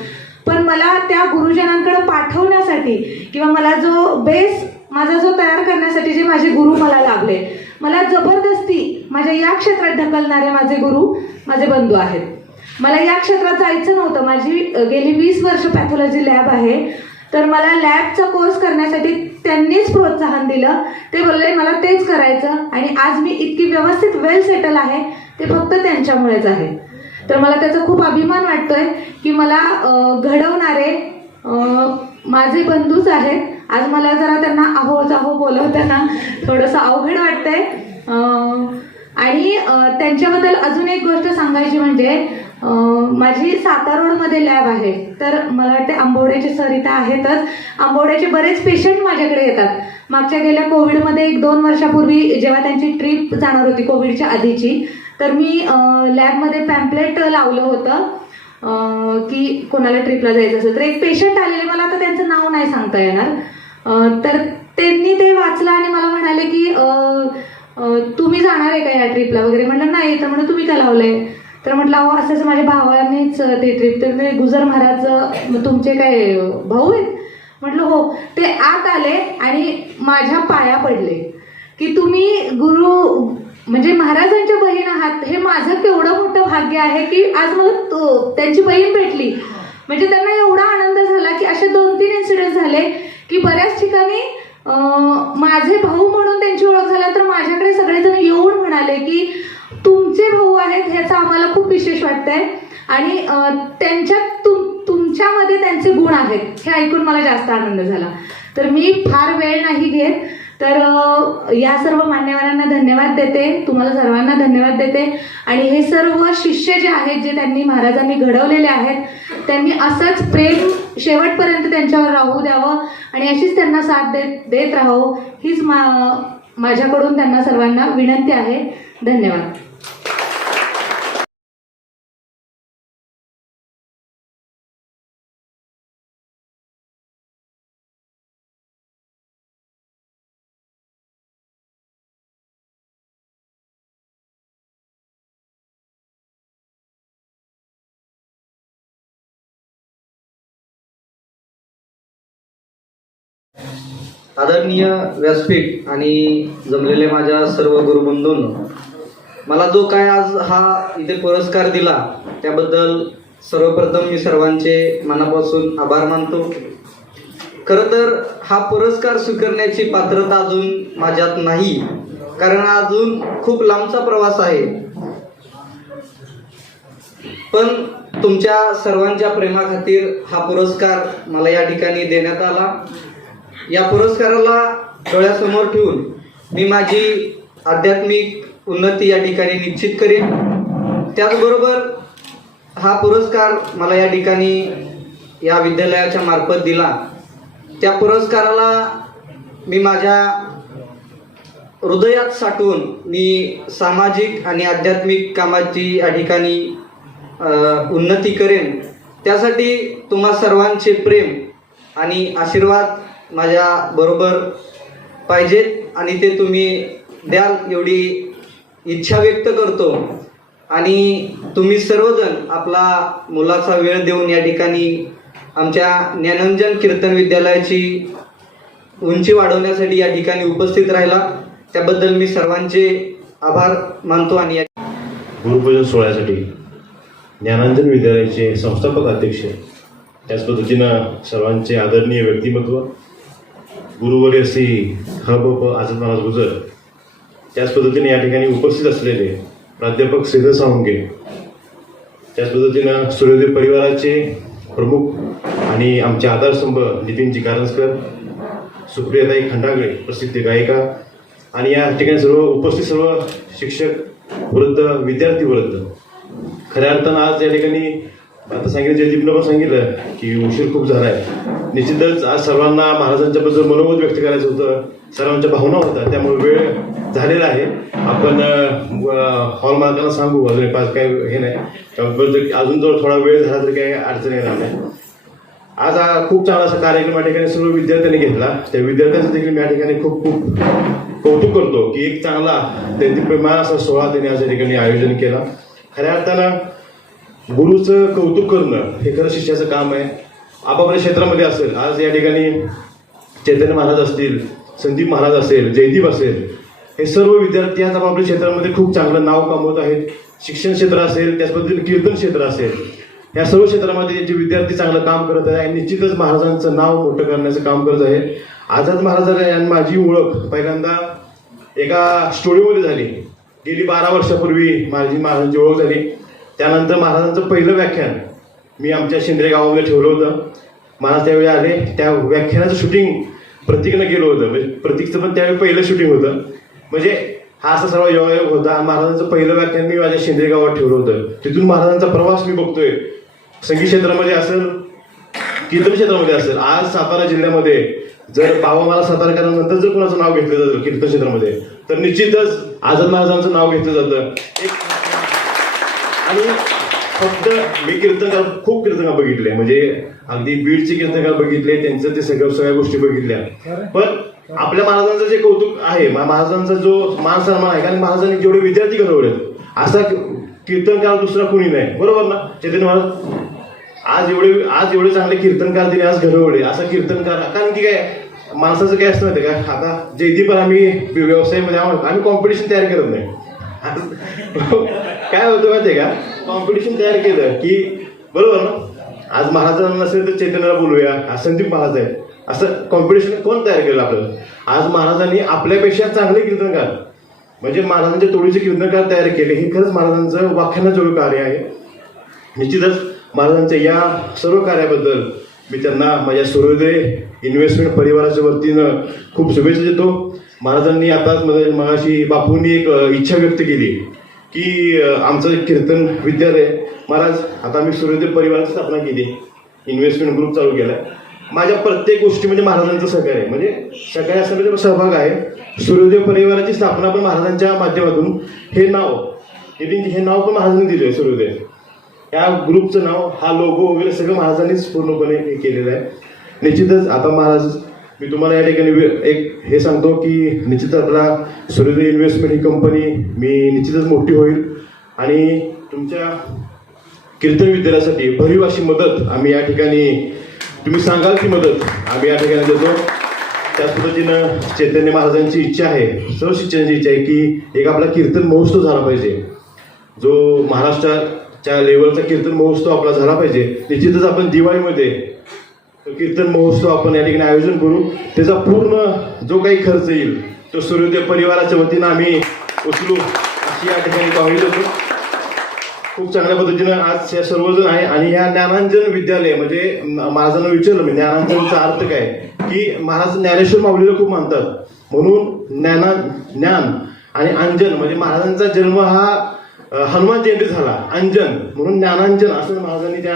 पण मला त्या गुरुजनांकडे पाठवण्यासाठी किंवा मला जो बेस माझा जो तयार करण्यासाठी जे माझे गुरु मला लाभले, मला जबरदस्ती माझ्या या क्षेत्रात ढकलणारे माझे गुरु माझे बंधू आहेत. मला या क्षेत्रात जायचं नव्हतं. माझी गेली 20 वर्ष पॅथॉलॉजी लॅब आहे, तर मला लॅबचा कोर्स करण्यासाठी त्यांनीच प्रोत्साहन दिलं. ते बोलले मला तेच करायचं आणि आज मी इतकी व्यवस्थित वेल सेटल आहे ते फक्त त्यांच्यामुळेच आहे. तर मला त्याचा खूप अभिमान वाटतोय की मला घडवणारे माझे बंधूच आहेत. आज मला जरा त्यांना अहो जाहो बोलवताना थोडंसं अवघड वाटतंय. आणि त्यांच्याबद्दल अजून एक गोष्ट सांगायची म्हणजे माझी सातारा रोडमध्ये लॅब आहे, तर मला वाटते आंबवड्याचे सर इथं आहेतच. आंबवड्याचे बरेच पेशंट माझ्याकडे येतात. मागच्या गेल्या कोविडमध्ये 1-2 वर्षापूर्वी जेव्हा त्यांची ट्रिप जाणार होती कोविडच्या आधीची, तर मी लॅबमध्ये पॅम्पलेट लावलं होतं की कोणाला ट्रिपला जायचं असेल तर एक पेशंट आलेले, मला आता त्यांचं नाव नाही सांगता येणार, तर त्यांनी ते वाचलं आणि मला म्हणाले की तुम्ही जाणार आहे का या ट्रिपला वगैरे. म्हटलं नाही. तर म्हणून तुम्ही का लावलंय. तर म्हटलं अहो असंच माझ्या भावानेच ते ट्रिप. तर ते गुजर महाराज तुमचे काय भाऊ आहेत. म्हटलं हो. ते आत आले आणि माझ्या पाया पडले की तुम्ही गुरु म्हणजे महाराजांच्या बहीण आहात. हे माझं केवढं मोठं भाग्य आहे की आज मला त्यांची बहीण भेटली. म्हणजे त्यांना एवढा आनंद झाला की असे 2-3 इन्सिडेंट झाले की बऱ्याच ठिकाणी माझे भाऊ म्हणून त्यांची ओळख झाल्यानंतर माझ्याकडे सगळेजण येऊन म्हणाले की तुमचे भाऊ आहेत, ह्याचं आम्हाला खूप विशेष वाटतंय आणि त्यांच्यात तुमच्यामध्ये त्यांचे गुण आहेत, हे ऐकून मला जास्त आनंद झाला. तर मी फार वेळ नाही घेत, तर या सर्व मान्यवरांना धन्यवाद देते, तुम्हाला सर्वांना धन्यवाद देते. आणि हे सर्व शिष्य जे आहेत जे त्यांनी महाराजांनी घडवलेले आहेत, त्यांनी असंच प्रेम शेवटपर्यंत त्यांच्यावर राहू द्यावं आणि अशीच त्यांना साथ देत राहावं, हीच माझ्याकडून त्यांना सर्वांना विनंती आहे. धन्यवाद. आदरणीय व्यासपीठ आणि जमलेले माझ्या सर्व गुरुबंधूंनो, मला जो काय आज हा इथे पुरस्कार दिला त्याबद्दल सर्वप्रथम मी सर्वांचे मनापासून आभार मानतो. खरं तर हा पुरस्कार स्वीकारण्याची पात्रता अजून माझ्यात नाही, कारण अजून खूप लांबचा प्रवास आहे. पण तुमच्या सर्वांच्या प्रेमाखातीर हा पुरस्कार मला या ठिकाणी देण्यात आला. या पुरस्काराला डोळ्यासमोर ठेवून मी माझी आध्यात्मिक उन्नती या ठिकाणी निश्चित करेन. त्याचबरोबर हा पुरस्कार मला या ठिकाणी या विद्यालयाच्या मार्फत दिला. त्या पुरस्काराला मी माझ्या हृदयात साठवून मी सामाजिक आणि आध्यात्मिक कामाची या ठिकाणी उन्नती करेन. त्यासाठी तुम्हा सर्वांचे प्रेम आणि आशीर्वाद माझ्या बरोबर पाहिजेत आणि ते तुम्ही द्याल एवढी इच्छा व्यक्त करतो. आणि तुम्ही सर्वजण आपला मुलाचा वेळ देऊन या ठिकाणी आमच्या ज्ञानंजन कीर्तन विद्यालयाची उंची वाढवण्यासाठी या ठिकाणी उपस्थित राहिला, त्याबद्दल मी सर्वांचे आभार मानतो. आणि गुरुपूजन सोहळ्यासाठी ज्ञानांजन विद्यालयाचे संस्थापक अध्यक्ष, त्याच पद्धतीनं सर्वांचे आदरणीय व्यक्तिमत्व गुरुवर्य श्री हबप आझाद महाराज गुजर, त्याच पद्धतीने या ठिकाणी उपस्थित असलेले प्राध्यापक श्रीधर सावंगे, त्याच पद्धतीनं सूर्योदय परिवाराचे प्रमुख आणि आमचे आधारस्तंभ नितीनजी कारंजकर, सुप्रियाताई खंडागळे प्रसिद्ध गायिका, आणि या ठिकाणी सर्व उपस्थित सर्व शिक्षक वृद्ध, विद्यार्थी वृद्ध. खऱ्या अर्थानं आज या ठिकाणी आता सांगितलं, जयदीपनं पण सांगितलं की उशीर खूप झाला आहे. निश्चितच आज सर्वांना महाराजांच्याबद्दल मनोगत व्यक्त करायचं होतं, सर्वांच्या भावना होत्या, त्यामुळे वेळ झालेला आहे. आपण हॉल मालकांना सांगू अजून पाच काय हे नाही, त्याबद्दल अजून जर थोडा वेळ झाला तरी काही अडचण येणार नाही. आज हा खूप चांगला असा कार्यक्रम या ठिकाणी सर्व विद्यार्थ्यांनी घेतला. त्या विद्यार्थ्यांचं देखील मी या ठिकाणी खूप खूप कौतुक करतो की एक चांगला दैदिप्यमान असा सोहळा त्यांनी आज या ठिकाणी आयोजन केला. खऱ्या अर्थानं गुरुचं कौतुक करणं हे खरं शिष्याचं काम आहे. आपापल्या क्षेत्रामध्ये असेल, आज या ठिकाणी चैतन्य महाराज असतील, संदीप महाराज असेल, जयदीप असेल, हे सर्व विद्यार्थी आज आपापल्या क्षेत्रामध्ये खूप चांगलं नाव कमवत आहेत. शिक्षण क्षेत्र असेल, त्याच पद्धतीने कीर्तन क्षेत्र असेल, या सर्व क्षेत्रामध्ये जे विद्यार्थी चांगलं काम करत आहे आणि निश्चितच महाराजांचं नाव मोठं करण्याचं काम करत आहे. आझाद महाराज यांनी माझी ओळख पहिल्यांदा एका स्टुडिओमध्ये झाली. गेली 12 वर्षापूर्वी माझी महाराजांची ओळख झाली. त्यानंतर महाराजांचं पहिलं व्याख्यान मी आमच्या शिंदे गावामध्ये ठेवलं होतं. महाराज त्यावेळी आले, त्या व्याख्यानाचं शूटिंग प्रतीकनं केलं होतं. म्हणजे प्रतीकचं पण त्यावेळी पहिलं शूटिंग होतं. म्हणजे हा असा सर्व योगायोग होता. महाराजांचं पहिलं व्याख्यान मी माझ्या शिंदे गावात ठेवलं होतं. तिथून महाराजांचा प्रवास मी बघतोय, संगीत क्षेत्रामध्ये असेल, कीर्तन क्षेत्रामध्ये असेल. आज सातारा जिल्ह्यामध्ये जर बाबा मला सातारकरांनंतर जर कोणाचं नाव घेतलं जातं कीर्तन क्षेत्रामध्ये, तर निश्चितच आझाद महाराजांचं नाव घेतलं जातं. आणि फक्त मी कीर्तनकार, खूप कीर्तनकार बघितले, म्हणजे अगदी बीडचे कीर्तनकार बघितले, त्यांचं ते सगळ्या गोष्टी बघितल्या. पण आपल्या महाराजांचं जे कौतुक आहे, महाराजांचा जो मान सन्मान आहे, कारण महाराजांनी जेवढे विद्यार्थी घडवले असा कीर्तनकार दुसरा कोणी नाही. बरोबर ना चैतन्य महाराज? आज एवढे चांगले कीर्तनकार तिने आज घडवले. असा कीर्तनकार, कारण की काय माणसाचं काय असतं माहिती का, आता जयदीप आम्ही व्यवसायामध्ये आम्ही कॉम्पिटिशन तयार करत नाही. काय होतं माहितीये का, कॉम्पिटिशन तयार केलं की बरोबर ना, आज महाराजांना नसेल तर चैतन्याला बोलूया, आज संदीप महाराज आहे, असं कॉम्पिटिशन कोण तयार केलं आपल्याला? आज महाराजांनी आपल्यापेक्षा चांगले कीर्तनकार, म्हणजे महाराजांच्या तोडीचे कीर्तनकार तयार केले. हे खरंच महाराजांचं वाख्यानाजोगं कार्य आहे. निश्चितच महाराजांच्या या सर्व कार्याबद्दल मी त्यांना माझ्या सूर्योदय इन्व्हेस्टमेंट परिवाराच्या वतीनं खूप शुभेच्छा देतो. महाराजांनी आताच मगाशी बापूंनी एक इच्छा व्यक्त केली की आमचं कीर्तन विद्यालय, महाराज आता आम्ही सूर्योदय परिवाराची स्थापना केली, इन्व्हेस्टमेंट ग्रुप चालू केला. माझ्या प्रत्येक गोष्टीमध्ये महाराजांचं सहकार्य आहे, म्हणजे सगळ्या असं सहभाग आहे. सूर्योदय परिवाराची स्थापना पण महाराजांच्या माध्यमातून, हे नाव हे नाव पण महाराजांनी दिलं आहे. सूर्योदय या ग्रुपचं नाव, हा लोगो वगैरे सगळं महाराजांनीच पूर्णपणे हे केलेलं आहे. निश्चितच आता महाराज मी तुम्हाला या ठिकाणी एक हे सांगतो की निश्चितच आपला सूर्योदय इन्व्हेस्टमेंट ही कंपनी मी निश्चितच मोठी होईल आणि तुमच्या कीर्तन विद्यालयासाठी भरीव अशी मदत आम्ही या ठिकाणी, तुम्ही सांगाल ती मदत आम्ही या ठिकाणी देतो. त्याच पद्धतीनं चैतन्य महाराजांची इच्छा आहे, सर्व शिक्षणाची इच्छा आहे की एक आपला कीर्तन महोत्सव झाला पाहिजे, जो महाराष्ट्रात च्या लेवलचा कीर्तन महोत्सव आपला झाला पाहिजे. निश्चितच आपण दिवाळीमध्ये कीर्तन महोत्सव आपण या ठिकाणी आयोजन करू. त्याचा पूर्ण जो काही खर्च येईल तो सूर्योदय परिवाराच्या वतीनं आम्ही उचलू अशी या ठिकाणी पाहिली होतो. खूप चांगल्या पद्धतीनं आज हे सर्वजण आहे. आणि ह्या ज्ञानांजन विद्यालय म्हणजे महाराजांना विचारलं मी ज्ञानांजनचा अर्थ काय, की महाराज ज्ञानेश्वर माऊलीला खूप मानतात, म्हणून ज्ञान आणि अंजन म्हणजे महाराजांचा जन्म हा हनुमान जयंती झाला, अंजन म्हणून ज्ञानांजन असं महाराजांनी त्या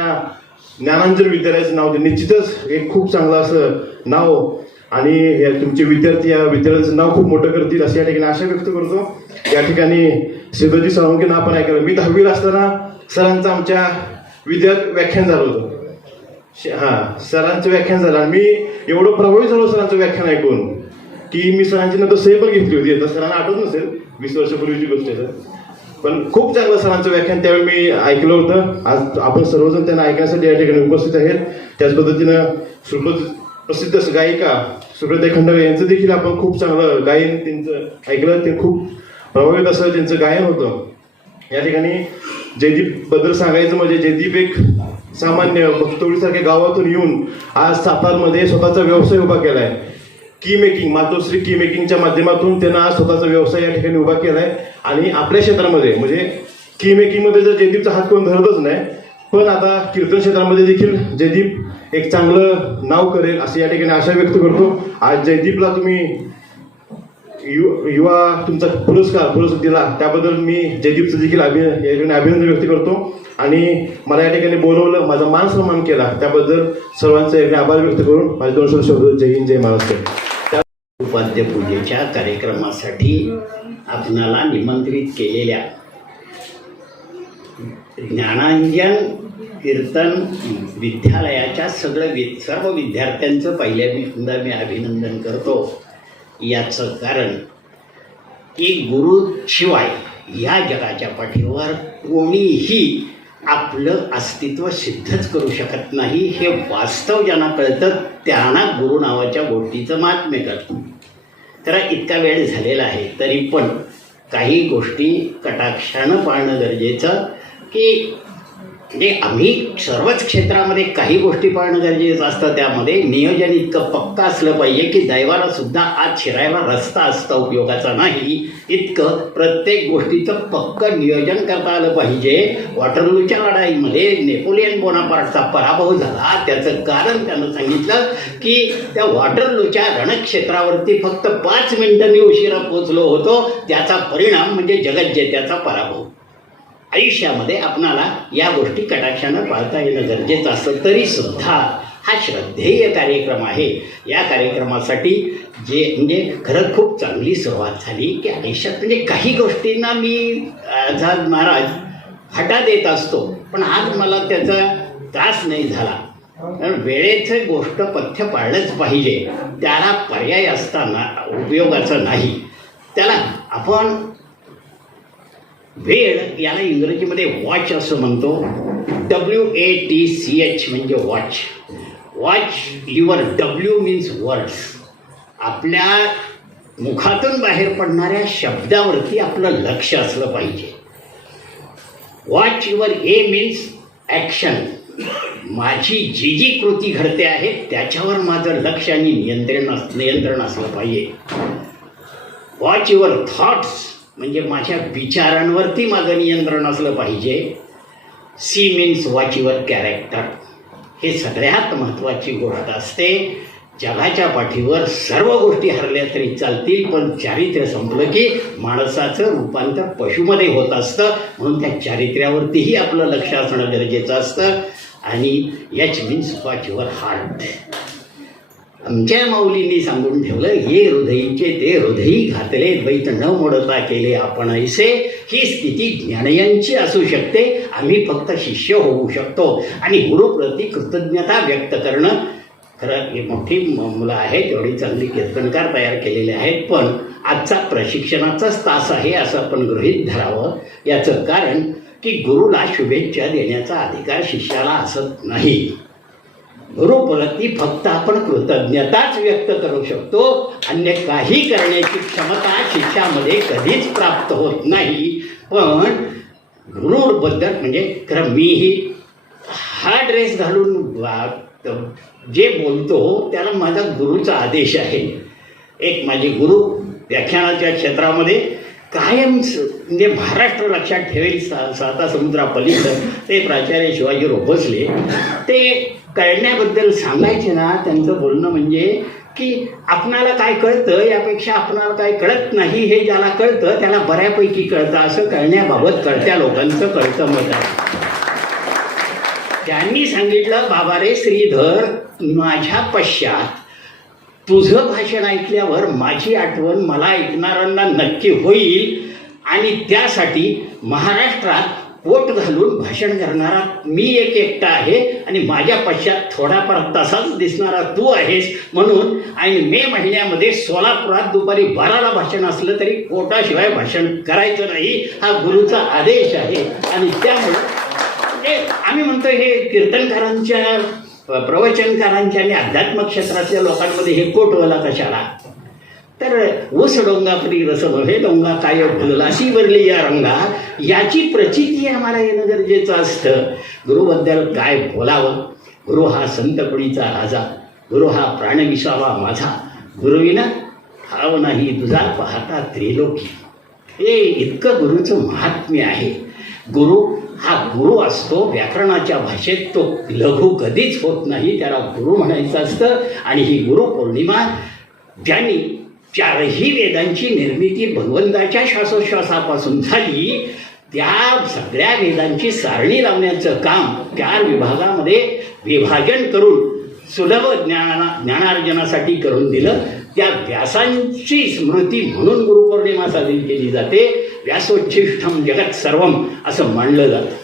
ज्ञानांजन विद्यालयाचं नाव दिलं. निश्चितच एक खूप चांगलं असं नाव आणि हे तुमचे विद्यार्थी या विद्यालयाचं नाव खूप मोठं करतील अशी या ठिकाणी आशा व्यक्त करतो. या ठिकाणी श्रीधरजी साळुंखे नाव पण ऐकलं. मी 10वीला असताना सरांचं आमच्या व्याख्यान झालं होतं. सरांचं व्याख्यान झालं आणि मी एवढं प्रभावित झालो सरांचं व्याख्यान ऐकून की मी सरांची नंतर सही पण घेतली होती. आता सरांना आठवत नसेल, 20 वर्षापूर्वीची गोष्ट आहे, पण खूप चांगलं सरांचं व्याख्यान त्यावेळी मी ऐकलं होतं. आज आपण सर्वजण त्यांना ऐकण्यासाठी या ठिकाणी उपस्थित आहेत. त्याच पद्धतीनं प्रसिद्ध गायिका सुप्रताई खंडागळे यांचं देखील आपण खूप चांगलं गायन त्यांचं ऐकलं. ते खूप प्रभावित असं त्यांचं गायन होतं. या ठिकाणी जयदीप बद्दल सांगायचं म्हणजे जयदीप एक सामान्य भक्तोळीसारख्या गावातून येऊन आज सातारमध्ये स्वतःचा व्यवसाय उभा केलाय. की मेकिंग, मातोश्री की मेकिंगच्या माध्यमातून त्यांना आज स्वतःचा व्यवसाय या ठिकाणी उभा केलाय. आणि आपल्या क्षेत्रामध्ये म्हणजे की मेकिंगमध्ये जर जयदीपचा हात कोण धरतच नाही, पण आता कीर्तन क्षेत्रामध्ये देखील जयदीप एक चांगलं नाव करेल अशी या ठिकाणी आशा व्यक्त करतो. आज जयदीपला तुम्ही युवा तुमचा पुरस्कार दिला त्याबद्दल मी जयदीपचं देखील या ठिकाणी अभिनंदन व्यक्त करतो. आणि मला या ठिकाणी बोलवलं, माझा मान सन्मान केला त्याबद्दल सर्वांचे आभार व्यक्त करून माझे 2 शब्द जय हिंद जय महाराष्ट्र. उपाध्य पूजेच्या कार्यक्रमासाठी आपणाला निमंत्रित केलेल्या ज्ञानांजन कीर्तन विद्यालयाच्या सर्व विद्यार्थ्यांचं पहिल्यांदा मी अभिनंदन करतो. याचं कारण की गुरुशिवाय या जगाच्या पाठीवर कोणीही आपलं अस्तित्व सिद्धच करू शकत नाही. हे वास्तव ज्यांना कळतं त्यांना गुरु नावाच्या गोष्टीचं महात्म्य कळतं. तर इतका वेळ झालेला आहे तरी पण काही गोष्टी कटाक्षानं पाळणं गरजेचं की म्हणजे आम्ही सर्वच क्षेत्रामध्ये काही गोष्टी पाळणं गरजेचं असतं. त्यामध्ये नियोजन इतकं पक्का असलं पाहिजे की दैवाला सुद्धा आत शिरायला रस्ता असता उपयोगाचा नाही इतकं प्रत्येक गोष्टीचं पक्कं नियोजन करता आलं पाहिजे. वॉटरलूच्या लढाईमध्ये नेपोलियन बोनापार्टचा पराभव झाला. त्याचं कारण त्यानं सांगितलं की त्या वॉटरलूच्या रणक्षेत्रावरती फक्त 5 मिनिटांनी उशिरा पोचलो होतो. त्याचा परिणाम म्हणजे जगज्जेत्याचा पराभव. आयुष्यामध्ये आपणाला या गोष्टी कटाक्षानं पाळता येणं गरजेचं असतं. तरी सुद्धा हा श्रद्धेय कार्यक्रम आहे. या कार्यक्रमासाठी म्हणजे खरंच खूप चांगली सुरुवात झाली की आयुष्यात म्हणजे काही गोष्टींना मी आज महाराज हटा देत असतो, पण आज मला त्याचा त्रास नाही झाला. कारण वेळेचं गोष्ट पथ्य पाळलंच पाहिजे. त्याला पर्याय असताना उपयोगाचं नाही. त्याला आपण वेळ याला इंग्रजीमध्ये वॉच असं म्हणतो. WATCH म्हणजे watch. Watch your W means words. आपल्या मुखातून बाहेर पडणाऱ्या शब्दावरती आपलं लक्ष असलं पाहिजे. Watch your A means action. माझी जी कृती घडते आहे त्याच्यावर माझं लक्ष आणि नियंत्रण असलं पाहिजे. वॉच युअर थॉट्स म्हणजे माझ्या विचारांवरती माझं नियंत्रण असलं पाहिजे. C means watch your character. हे सगळ्यात महत्त्वाची गोष्ट असते. जगाच्या पाठीवर सर्व गोष्टी हरल्या तरी चालतील, पण चारित्र्य संपलं की माणसाचं रूपांतर पशुमध्ये होत असतं. म्हणून त्या चारित्र्यावरतीही आपलं लक्ष असणं गरजेचं असतं. आणि H means watch your heart. आमच्या माऊलींनी सांगून ठेवलं, हे हृदयीचे ते हृदयी घातले द्वैत न मोडता केले आपण ऐसे. ही स्थिती ज्ञानयांची असू शकते. आम्ही फक्त शिष्य होऊ शकतो. आणि गुरुप्रती कृतज्ञता व्यक्त करणं. खरं ही मोठी मुलं आहेत, एवढी चांगली कीर्तनकार तयार केलेले आहेत, पण आजचा प्रशिक्षणाचाच तास आहे असं आपण गृहीत धरावं. याचं कारण की गुरुला शुभेच्छा देण्याचा अधिकार शिष्याला असत नाही. गुरुप्रती फक्त आपण कृतज्ञताच व्यक्त करू शकतो. अन्य काही करण्याची क्षमता शिष्यामध्ये कधीच प्राप्त होत नाही. पण गुरुबद्दल म्हणजे खरं मीही हा ड्रेस घालून जे बोलतो त्याला माझा गुरुचा आदेश आहे. एक माझे गुरु व्याख्यानाच्या क्षेत्रामध्ये कायम म्हणजे महाराष्ट्र लक्षात ठेवेल साता समुद्रापलीकडं ते प्राचार्य शिवाजीराव भोसले. ते कळण्याबद्दल सांगायचे ना, त्यांचं बोलणं म्हणजे की आपणाला काय कळतं यापेक्षा आपणाला काय कळत नाही हे ज्याला कळतं त्याला बऱ्यापैकी कळतं, असं कळण्याबाबत कळत्या लोकांचं कळतं मत आहे. त्यांनी सांगितलं, बाबा रे श्रीधर, माझ्या पश्चात तुझं भाषण ऐकल्यावर माझी आठवण मला ऐकणाऱ्यांना नक्की होईल आणि त्यासाठी महाराष्ट्रात पोट घालून भाषण करणारा मी एकटा आहे आणि माझ्या पश्चात थोडाफार तसाच दिसणारा तू आहेस. म्हणून आणि मे महिन्यामध्ये सोलापुरात दुपारी 12ला भाषण असलं तरी पोटाशिवाय भाषण करायचं नाही, हा गुरुचा आदेश आहे. आणि त्यामुळे आम्ही म्हणतो हे कीर्तनकारांच्या, प्रवचनकारांच्या आणि अध्यात्म क्षेत्रातल्या लोकांमध्ये हे कोटवला कशाला? तर ऊस डोंगापरी रस नव्हे डोंगा काय भुललाशी वरली या रंगा, याची प्रचिती आम्हाला येणं गरजेचं असतं. गुरुबद्दल काय बोलावं? गुरु हा संतपुडीचा राजा, गुरु हा प्राणविसावा माझा, गुरुविना ठाव नाही तुझा पाहता त्रिलोकी. हे इतकं गुरुचं महात्म्य आहे. गुरु हा गुरु असतो, व्याकरणाच्या भाषेत तो लघु कधीच होत नाही, त्याला गुरु म्हणायचं असतं. आणि ही गुरु पौर्णिमा ज्यांनी 4ही वेदांची निर्मिती भगवंताच्या श्वासोश्वासापासून झाली, त्या सगळ्या वेदांची सारणी लावण्याचं काम 4 विभागामध्ये विभाजन करून सुलभ ज्ञानार्जनासाठी करून दिलं. त्या व्यासांची स्मृती म्हणून गुरुपौर्णिमा साजरी केली जाते. व्यासोच्छिष्टम जगत सर्वम असं मानलं जातं.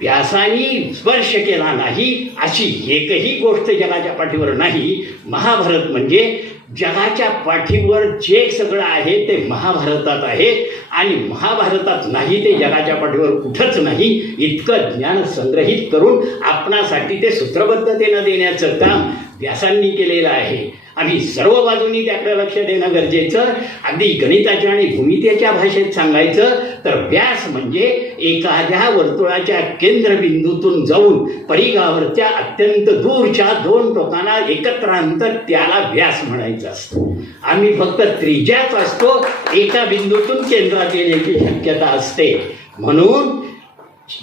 व्यासानी स्पर्श केला नाही अशी एकही गोष्ट जगाच्या पाठीवर नाही. महाभारत म्हणजे जगाच्या पाठीवर जे सगळं आहे ते महाभारतात आहे आणि महाभारतात नाही ते जगाच्या पाठीवर कुठंच नाही. इतकं ज्ञान संग्रहित करून आपणासाठी ते सूत्रबद्धतेनं देण्याचं काम व्यासांनी केलेलं आहे. आम्ही सर्व बाजूंनी त्याकडे लक्ष देणं गरजेचं. अगदी गणिताच्या आणि भूमितीच्या भाषेत सांगायचं तर व्यास म्हणजे एखाद्या वर्तुळाच्या केंद्रबिंदूतून जाऊन परिघावरच्या अत्यंत दूरच्या 2 टोकांना एकत्र आणतं त्याला व्यास म्हणायचं असतं. आम्ही फक्त त्रिज्याच असतो, एका बिंदूतून केंद्रात येण्याची शक्यता असते. म्हणून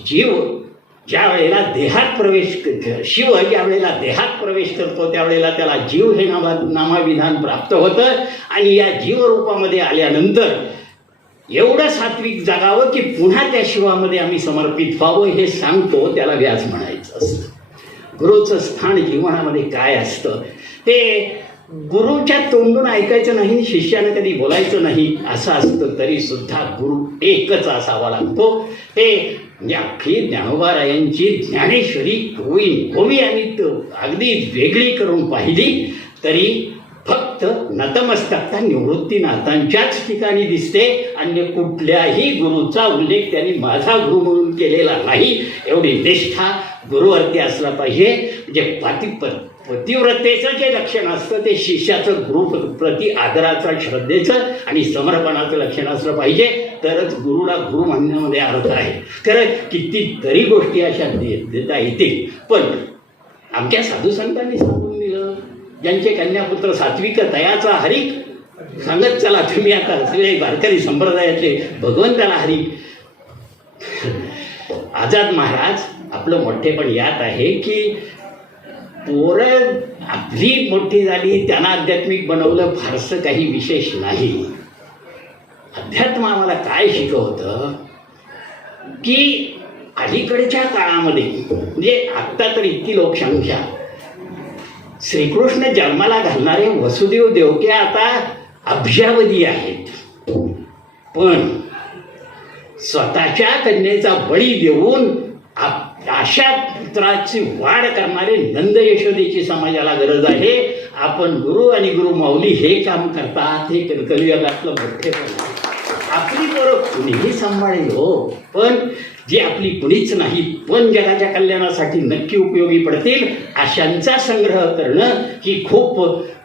जीव ज्या वेळेला देहात प्रवेश शिव ज्या वेळेला देहात प्रवेश करतो त्यावेळेला त्याला जीव हे नामाविधान प्राप्त होतं आणि या जीवरूपामध्ये आल्यानंतर एवढं सात्विक जगावं की पुन्हा त्या शिवामध्ये आम्ही समर्पित व्हावं हे सांगतो, त्याला व्यास म्हणायचं असतं. गुरुचं स्थान जीवनामध्ये काय असतं ते गुरुच्या तोंडून ऐकायचं नाही, शिष्यानं कधी बोलायचं नाही असं असतं. तरी सुद्धा गुरु एकच असावा लागतो. हे म्हणजे अख्खी ज्ञानोबारायांची ज्ञानेश्वरी होवी आणि अगदी वेगळी करून पाहिली तरी फक्त नतमस्तकता निवृत्तीनाथांच्याच ठिकाणी दिसते. अन्य कुठल्याही गुरुचा उल्लेख त्यांनी माझा गुरु म्हणून केलेला नाही. एवढी निष्ठा गुरुवरती असला पाहिजे. म्हणजे पतिव्रतेचं जे लक्षण असतं ते शिष्याचं गुरुप्रती आदराचं, श्रद्धेचं आणि समर्पणाचं लक्षण असलं पाहिजे. तरच गुरुला गुरु म्हणण्यामध्ये अर्थ आहे. खरं कितीतरी गोष्टी अशा देता येतील, पण आमच्या साधू संतांनी सांगून दिलं. ज्यांचे कन्यापुत्र सात्विक तयाचा हरिक सांगत चला तुम्ही आता सगळे वारकरी संप्रदायातले भगवंताला हरिक. आझाद महाराज आपलं मोठेपण यात आहे की पोरं आपली मोठी झाली त्यांना आध्यात्मिक बनवलं फारसं काही विशेष नाही. अध्यात्म आम्हाला काय शिकवतं की अलीकडच्या काळामध्ये म्हणजे आत्ता तर इतकी लोकसंख्या, श्रीकृष्ण जन्माला घालणारे वसुदेव देवकी आता अब्जावधी आहेत, पण स्वतःच्या कन्येचा बळी देऊन अशा पुत्राची वाढ करणारे नंद यशोदेची समाजाला गरज आहे. आपण गुरु आणि गुरु माऊली हे काम करतात. हे कलियुगातलं मोठेपण. आपली पोरं कुणीही सांभाळेल हो, पण जे आपली कुणीच नाही पण जगाच्या कल्याणासाठी नक्की उपयोगी पडतील अशांचा संग्रह करणं ही खूप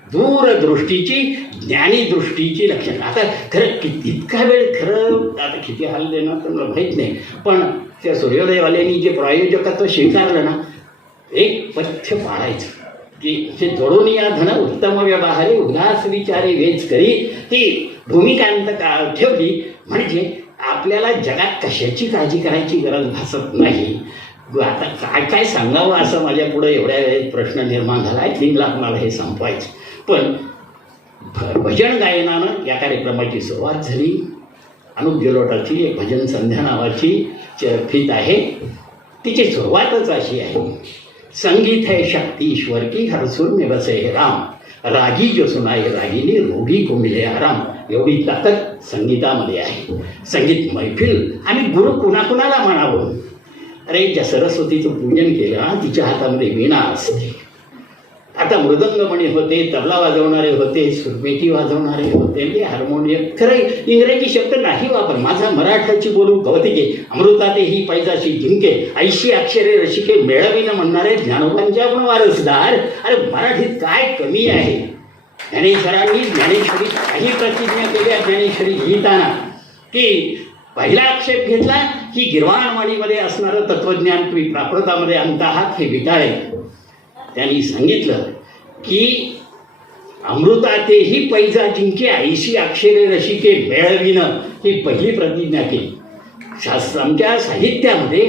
दूरदृष्टीची, ज्ञानी दृष्टीची लक्षणं. आता खरं इतका वेळ खरं आता किती हाल देणार तर मला माहीत नाही, पण त्या सूर्योदयवाल्यांनी जे प्रायोजकत्व स्वीकारलं ना, एक पथ्य पाळायचं की जे जोडून या धन उत्तम व्यवहारी उल्हास विचारे वेच करी, ती भूमिकांत काळ ठेवली म्हणजे आपल्याला जगात कशाची काळजी करायची गरज भासत नाही. आता काय काय सांगावं असं माझ्या पुढे एवढ्या वेळेत प्रश्न निर्माण झाला आहे. 3 लाख मला हे संपवायचं. पण भजन गायनानं या कार्यक्रमाची सुरुवात झाली. अनुप गेलोटाची एक भजन संध्या नावाची फित आहे, तिची सुरुवातच अशी आहे. संगीत है शक्ती ईश्वर की हरसूर में बसे है राम, रागी जो सुनाए रागिनी रोगी को मिले आराम. एवढी ताकद संगीतामध्ये आहे. संगीत मैफिल आणि गुरु कुणाकुणाला म्हणावं. अरे ज्या सरस्वतीचं पूजन केलं तिच्या हातामध्ये वीणा असते. आता मृदंगमणी होते, तबला वाजवणारे होते, सुरपेटी वाजवणारे होते, म्हणजे हार्मोनियम. खरं इंग्रजी शब्द नाही वापर, माझा मराठाची बोलू भौतिके अमृताते ही पैजाशी जिंके 80 अक्षरे रसिके मेळविन म्हणणारे ज्ञानोबांच्या पण वारसदार. अरे मराठीत काय कमी आहे. ज्ञानेश्वरांनी ज्ञानेश्वरी काही प्रतिज्ञा केल्या ज्ञानेश्वरी लिहिताना की पहिला आक्षेप घेतला की गिरवाणवाणीमध्ये असणारं तत्वज्ञान तुम्ही प्राकृतामध्ये आणत आहात हे विटाळे. त्यांनी सांगितलं की अमृतातेही पैजा जिंके 80 अक्षरे रसिके मेळविनं ही पहिली प्रतिज्ञा केली. आमच्या साहित्यामध्ये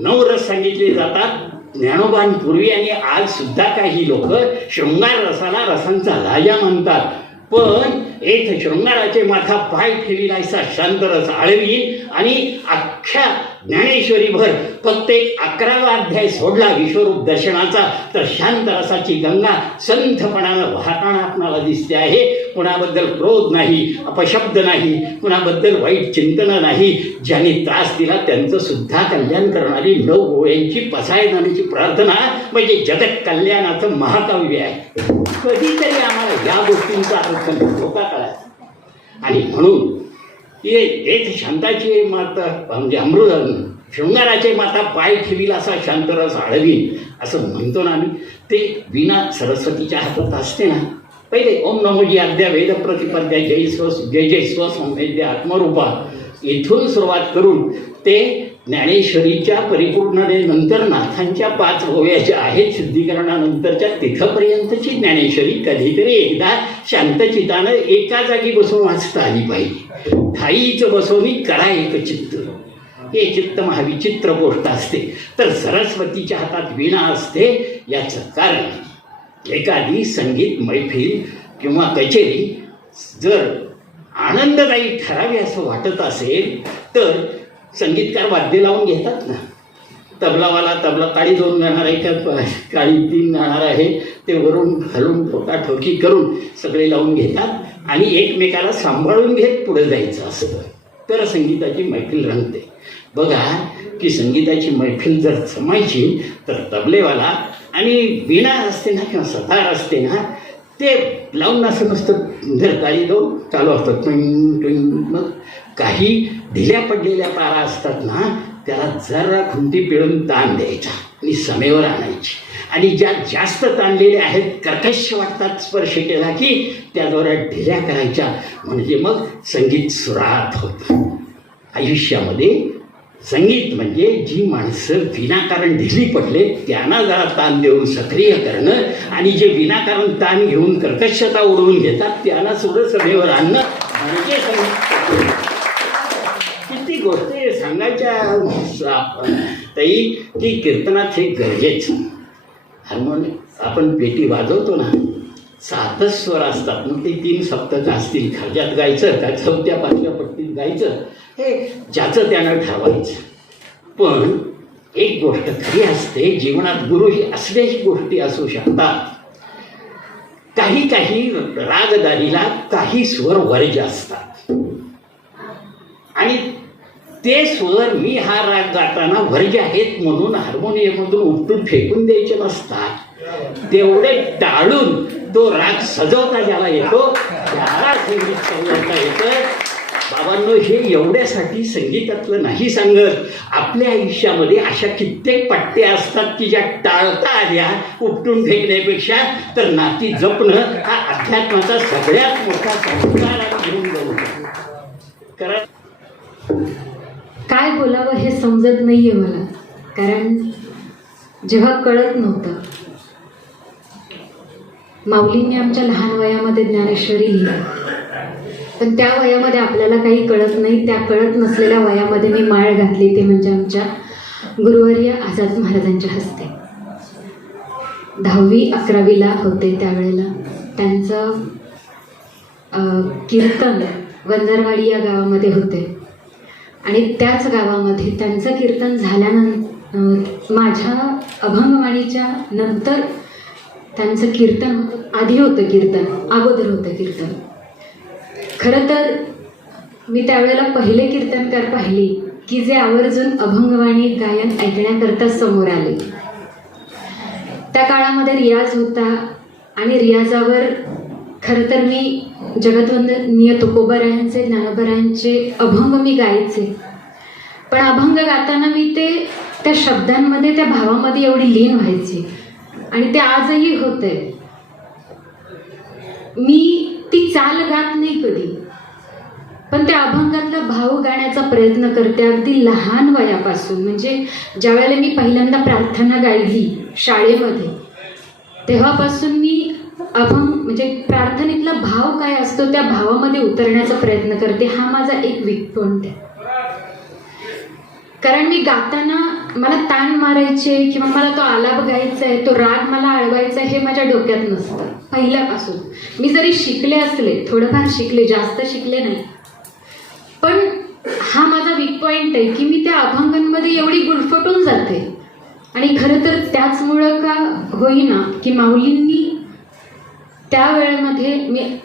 9 रस सांगितले जातात. ज्ञानोबांपूर्वी आणि आज सुद्धा काही लोक शृंगार रसाला रसांचा राजा म्हणतात. पण एक शृंगाराचे माथा पाय ठेविलायचा शांत रस आळवीन आणि अख्ख्या ज्ञानेश्वरीभर फक्त एक 11वा अध्याय सोडला विश्वरूप दर्शनाचा तर शांत रसाची गंगा संथपणानं वाहताना आपणाला दिसते आहे. कुणाबद्दल क्रोध नाही, अपशब्द नाही, कुणाबद्दल वाईट चिंतन नाही. ज्यांनी त्रास दिला त्यांचं सुद्धा कल्याण करणारी 9 गोळ्यांची पसायदानाची प्रार्थना म्हणजे जगत कल्याणाचं महाकाव्य आहे. कधीतरी आम्हाला या गोष्टींचा अर्थ धोका कळायचा. आणि म्हणून एक शांताची माता म्हणजे अमृत शृंगाराचे माता पाय ठेवील असा शांतरस आळवीन असं म्हणतो ना आम्ही. ते वीणा सरस्वतीच्या हातात असते ना. पहिले ओम नमोजी आद्या वेद प्रतिपद्या जय जय स्वसंवेद्य आत्मरूपा इथून सुरुवात करून ते ज्ञानेश्वरीच्या परिपूर्णतेनंतर नाथांच्या 5 ओव्या ज्या आहेत शुद्धीकरणानंतरच्या तिथपर्यंतची ज्ञानेश्वरी कधीतरी एकदा शांतचितानं एका जागी बसून वाचता आली पाहिजे. ठाईचं बसवणी करा एक चित्त. हे चित्त महाविचित्र गोष्ट असते. तर सरस्वतीच्या हातात वीणा असते. याचं कारण एखादी संगीत मैफिल किंवा कचेरी जर आनंददायी ठरावी असं वाटत असेल तर संगीतकार वाद्य लावून घेतात ना. तबलावाला तबला काळी 2 गाणार आहे का काळी 3 गाणार आहे ते वरून घालून ठोकाठोकी करून सगळे लावून घेतात आणि एकमेकाला सांभाळून घेत पुढे जायचं असतं. तर संगीताची मैफिल रंगते. बघा की संगीताची मैफिल जर जमायची तर तबलेवाला आणि वीणा असते ना किंवा सतार असते ना ते लावून असं नसतं जर तारी 2 चालू असतात. मग काही ढिल्या पडलेल्या तारा असतात ना त्याला जरा खुंटी पिळून ताण द्यायचा आणि समेवर आणायची. आणि ज्या जास्त ताणलेल्या आहेत कर्कश वाटतात स्पर्श केला की त्या जरा ढिल्या करायच्या म्हणजे मग संगीत सुरात होतं. आयुष्यामध्ये संगीत म्हणजे जी माणसं विनाकारण ढिली पडले त्यांना जरा ताण देऊन सक्रिय करणं आणि जे विनाकारण ताण घेऊन कर्कशता उडवून घेतात त्यांना थोडं सभेवर आणणं म्हणजे संगीत. किती गोष्टी सांगायच्या ताई की कीर्तनात हे गरजेचं. हार्मोनियम आपण पेटी वाजवतो ना 7च स्वर असतात. मग ते 3 सप्तक असतील खर्जात गायचं का 4थ्या 5व्या पट्टीत गायचं हे ज्याचं त्यानं ठरवायचं. पण एक गोष्ट खरी असते जीवनात गुरु ही असल्याच गोष्टी असू शकतात. काही काही रागदारीला काही स्वर वर्ज्य असतात आणि ते स्वर मी हा राग गाताना वर्ज्य आहेत म्हणून हार्मोनियममधून उपटून फेकून द्यायचे नसतात. तेवढे टाळून तो राग सजवता ज्याला येतो त्याला संगीत सजवता येतं. बाबांनो, हे एवढ्यासाठी संगीतातलं नाही सांगत. आपल्या आयुष्यामध्ये अशा कित्येक पट्ट्या असतात की ज्या टाळता आल्या उपटून फेकण्यापेक्षा, तर नाती जपणं हा अध्यात्माचा सगळ्यात मोठा संस्कार आणि घेऊन जाऊ कारण काय बोलावं हे समजत नाहीये मला. कारण जेव्हा कळत नव्हतं, माऊलींनी आमच्या लहान वयामध्ये ज्ञानेश्वरी लिहिली, पण त्या वयामध्ये आपल्याला काही कळत नाही. त्या कळत नसलेल्या वयामध्ये मी माळ घातली, ते म्हणजे आमच्या गुरुवर्य आझाद महाराजांच्या हस्ते. 10वी-11वीला होते त्यावेळेला. त्यांचं कीर्तन वंजरवाडी या गावामध्ये होते आणि त्याच गावामध्ये त्यांचं कीर्तन झाल्यानंतर माझ्या अभंगवाणीच्या नंतर त्यांचं कीर्तन, आधी होतं कीर्तन, अगोदर होतं कीर्तन. खरं तर मी त्यावेळेला पहिले कीर्तनकार पाहिले की जे आवर्जून अभंगवाणी गायन ऐकण्याकरता समोर आले. त्या काळामध्ये रियाज होता आणि रियाजावर खरं तर मी जगतवंदनीय तुकोबारायांचे, ज्ञानोबारायांचे अभंग मी गायचे. पण अभंग गाताना मी ते त्या शब्दांमध्ये, त्या भावामध्ये एवढी लीन व्हायचे आणि ते आजही होतंय. मी ती चाल गात नाही कधी, पण त्या अभंगातला भाव गाण्याचा प्रयत्न करते अगदी लहान वयापासून. म्हणजे ज्यावेळेला मी पहिल्यांदा प्रार्थना गायली शाळेमध्ये, तेव्हापासून मी अभंग म्हणजे प्रार्थनेतला भाव काय असतो त्या भावामध्ये उतरण्याचा प्रयत्न करते. हा माझा एक वीक पॉइंट आहे. कारण मी गाताना मला ताण मारायचे किंवा मला तो आलाप गायचा आहे, तो राग मला अळवायचा आहे, हे माझ्या डोक्यात नसतं पहिल्यापासून. मी जरी शिकले असले, थोडंफार शिकले, जास्त शिकले नाही, पण हा माझा वीक पॉइंट आहे की मी त्या अभंगांमध्ये एवढी गुरफटून जाते. आणि खरं तर त्याचमुळं का होईना की माऊलींनी त्या वेळेमध्ये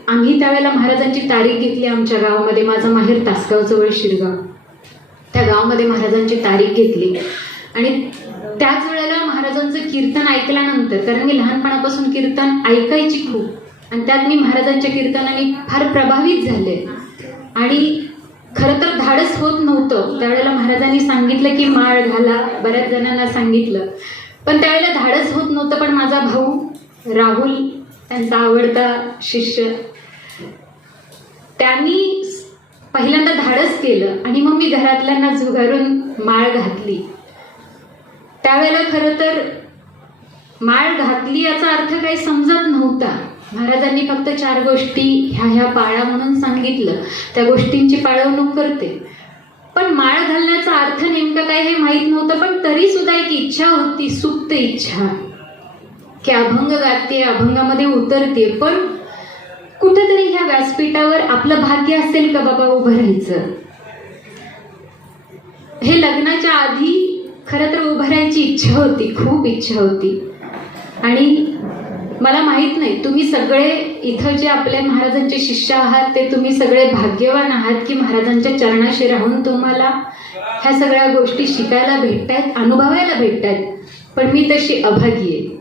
आम्ही त्यावेळेला महाराजांची तारीख घेतली आमच्या गावामध्ये. माझं माहेर तासगाव जवळ शिरगाव, त्या गावामध्ये महाराजांची तारीख घेतली आणि त्याच वेळेला महाराजांचं कीर्तन ऐकल्यानंतर, कारण मी लहानपणापासून कीर्तन ऐकायची खूप आणि त्यात मी महाराजांच्या कीर्तनाने फार प्रभावित झाले. आणि खरं तर धाडस होत नव्हतं. त्यावेळेला महाराजांनी सांगितलं की माळ घाला, बऱ्याच जणांना सांगितलं, पण त्यावेळेला धाडस होत नव्हतं. पण माझा भाऊ राहुल, त्यांचा आवडता शिष्य, त्यांनी पहिल्यांदा धाडस केलं आणि मग मी घरातल्यांना झुगारून माळ घातली. त्यावेळेला खरं तर माळ घातली याचा अर्थ काही समजत नव्हता. महाराजांनी फक्त 4 गोष्टी ह्या पाळा म्हणून सांगितलं, त्या गोष्टींची पाळवणूक करते. पण माळ घालण्याचा अर्थ नेमका काय हे माहीत नव्हतं. पण तरी सुद्धा एक इच्छा होती, सुप्त इच्छा, की अभंग गाते, अभंगामध्ये उतरते, पण कुठेतरी ह्या व्यासपीठावर आपलं भाग्य असेल का बाबा उभं राहायचं. हे लग्नाच्या आधी खरं तर उभं राहायची इच्छा होती, खूप इच्छा होती. आणि मला माहित नाही, तुम्ही सगळे इथं जे आपल्या महाराजांचे शिष्य आहात ते तुम्ही सगळे भाग्यवान आहात की महाराजांच्या चरणाशी राहून तुम्हाला ह्या सगळ्या गोष्टी शिकायला भेटतायत, अनुभवायला भेटतायत. पण मी तशी अभागी आहे.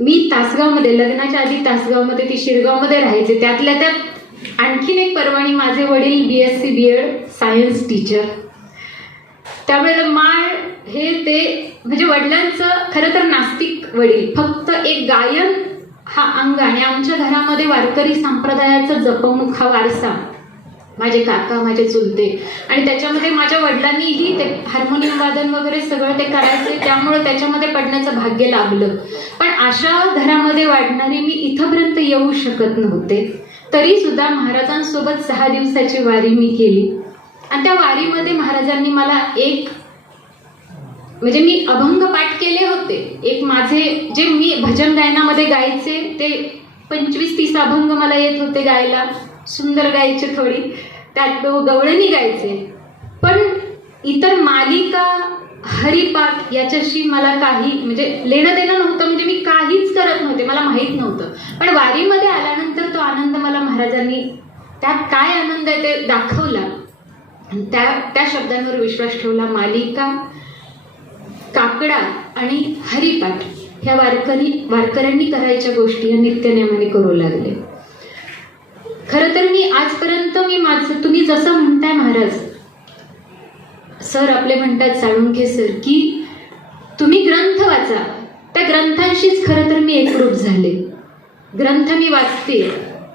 मी तासगावमध्ये, लग्नाच्या आधी तासगावमध्ये, ती शिरगावमध्ये राहायचे. त्यातल्या त्यात आणखीन एक परवाणी, माझे वडील BSc BEd सायन्स टीचर. त्यावेळेला माळ हे ते म्हणजे वडिलांचं खरं तर नास्तिक वडील, फक्त एक गायन हा अंग आणि आमच्या घरामध्ये वारकरी संप्रदायाचा जपवणूक हा वारसा, माझे काका, माझे चुलते, आणि त्याच्यामध्ये माझ्या वडिलांनीही ते हार्मोनियम वादन वगैरे सगळं ते करायचे, त्यामुळे त्याच्यामध्ये पडण्याचं भाग्य लाभलं. पण अशा घरामध्ये वाढणारी मी इथंपर्यंत येऊ शकत नव्हते. तरी सुद्धा महाराजांसोबत 6 दिवसाची वारी मी केली आणि त्या वारीमध्ये महाराजांनी मला म्हणजे मी अभंग पाठ केले होते. एक माझे जे मी भजन गायनामध्ये गायचे ते 25-30 अभंग मला येत होते गायला, सुंदर गायचे, थोडी त्यात गवळणी गायचे. पण इतर मालिका, हरिपाठ याच्याशी मला काही म्हणजे लेणं देणं नव्हतं. म्हणजे मी काहीच करत नव्हते, मला माहीत नव्हतं. पण वारीमध्ये आल्यानंतर तो आनंद मला महाराजांनी, त्यात काय आनंद आहे ते दाखवला. त्या शब्दांवर विश्वास ठेवला. मालिका, काकडा आणि हरिपाठ ह्या वारकऱ्यांनी करायच्या गोष्टी या नित्यनेमाने करू लागले. खरं तर मी आजपर्यंत माझं, तुम्ही जसं म्हणताय महाराज, सर आपले म्हणतात साळुंखे सर, की तुम्ही ग्रंथ वाचा, त्या ग्रंथांशीच खरं तर मी एकरूप झाले. ग्रंथ मी वाचते,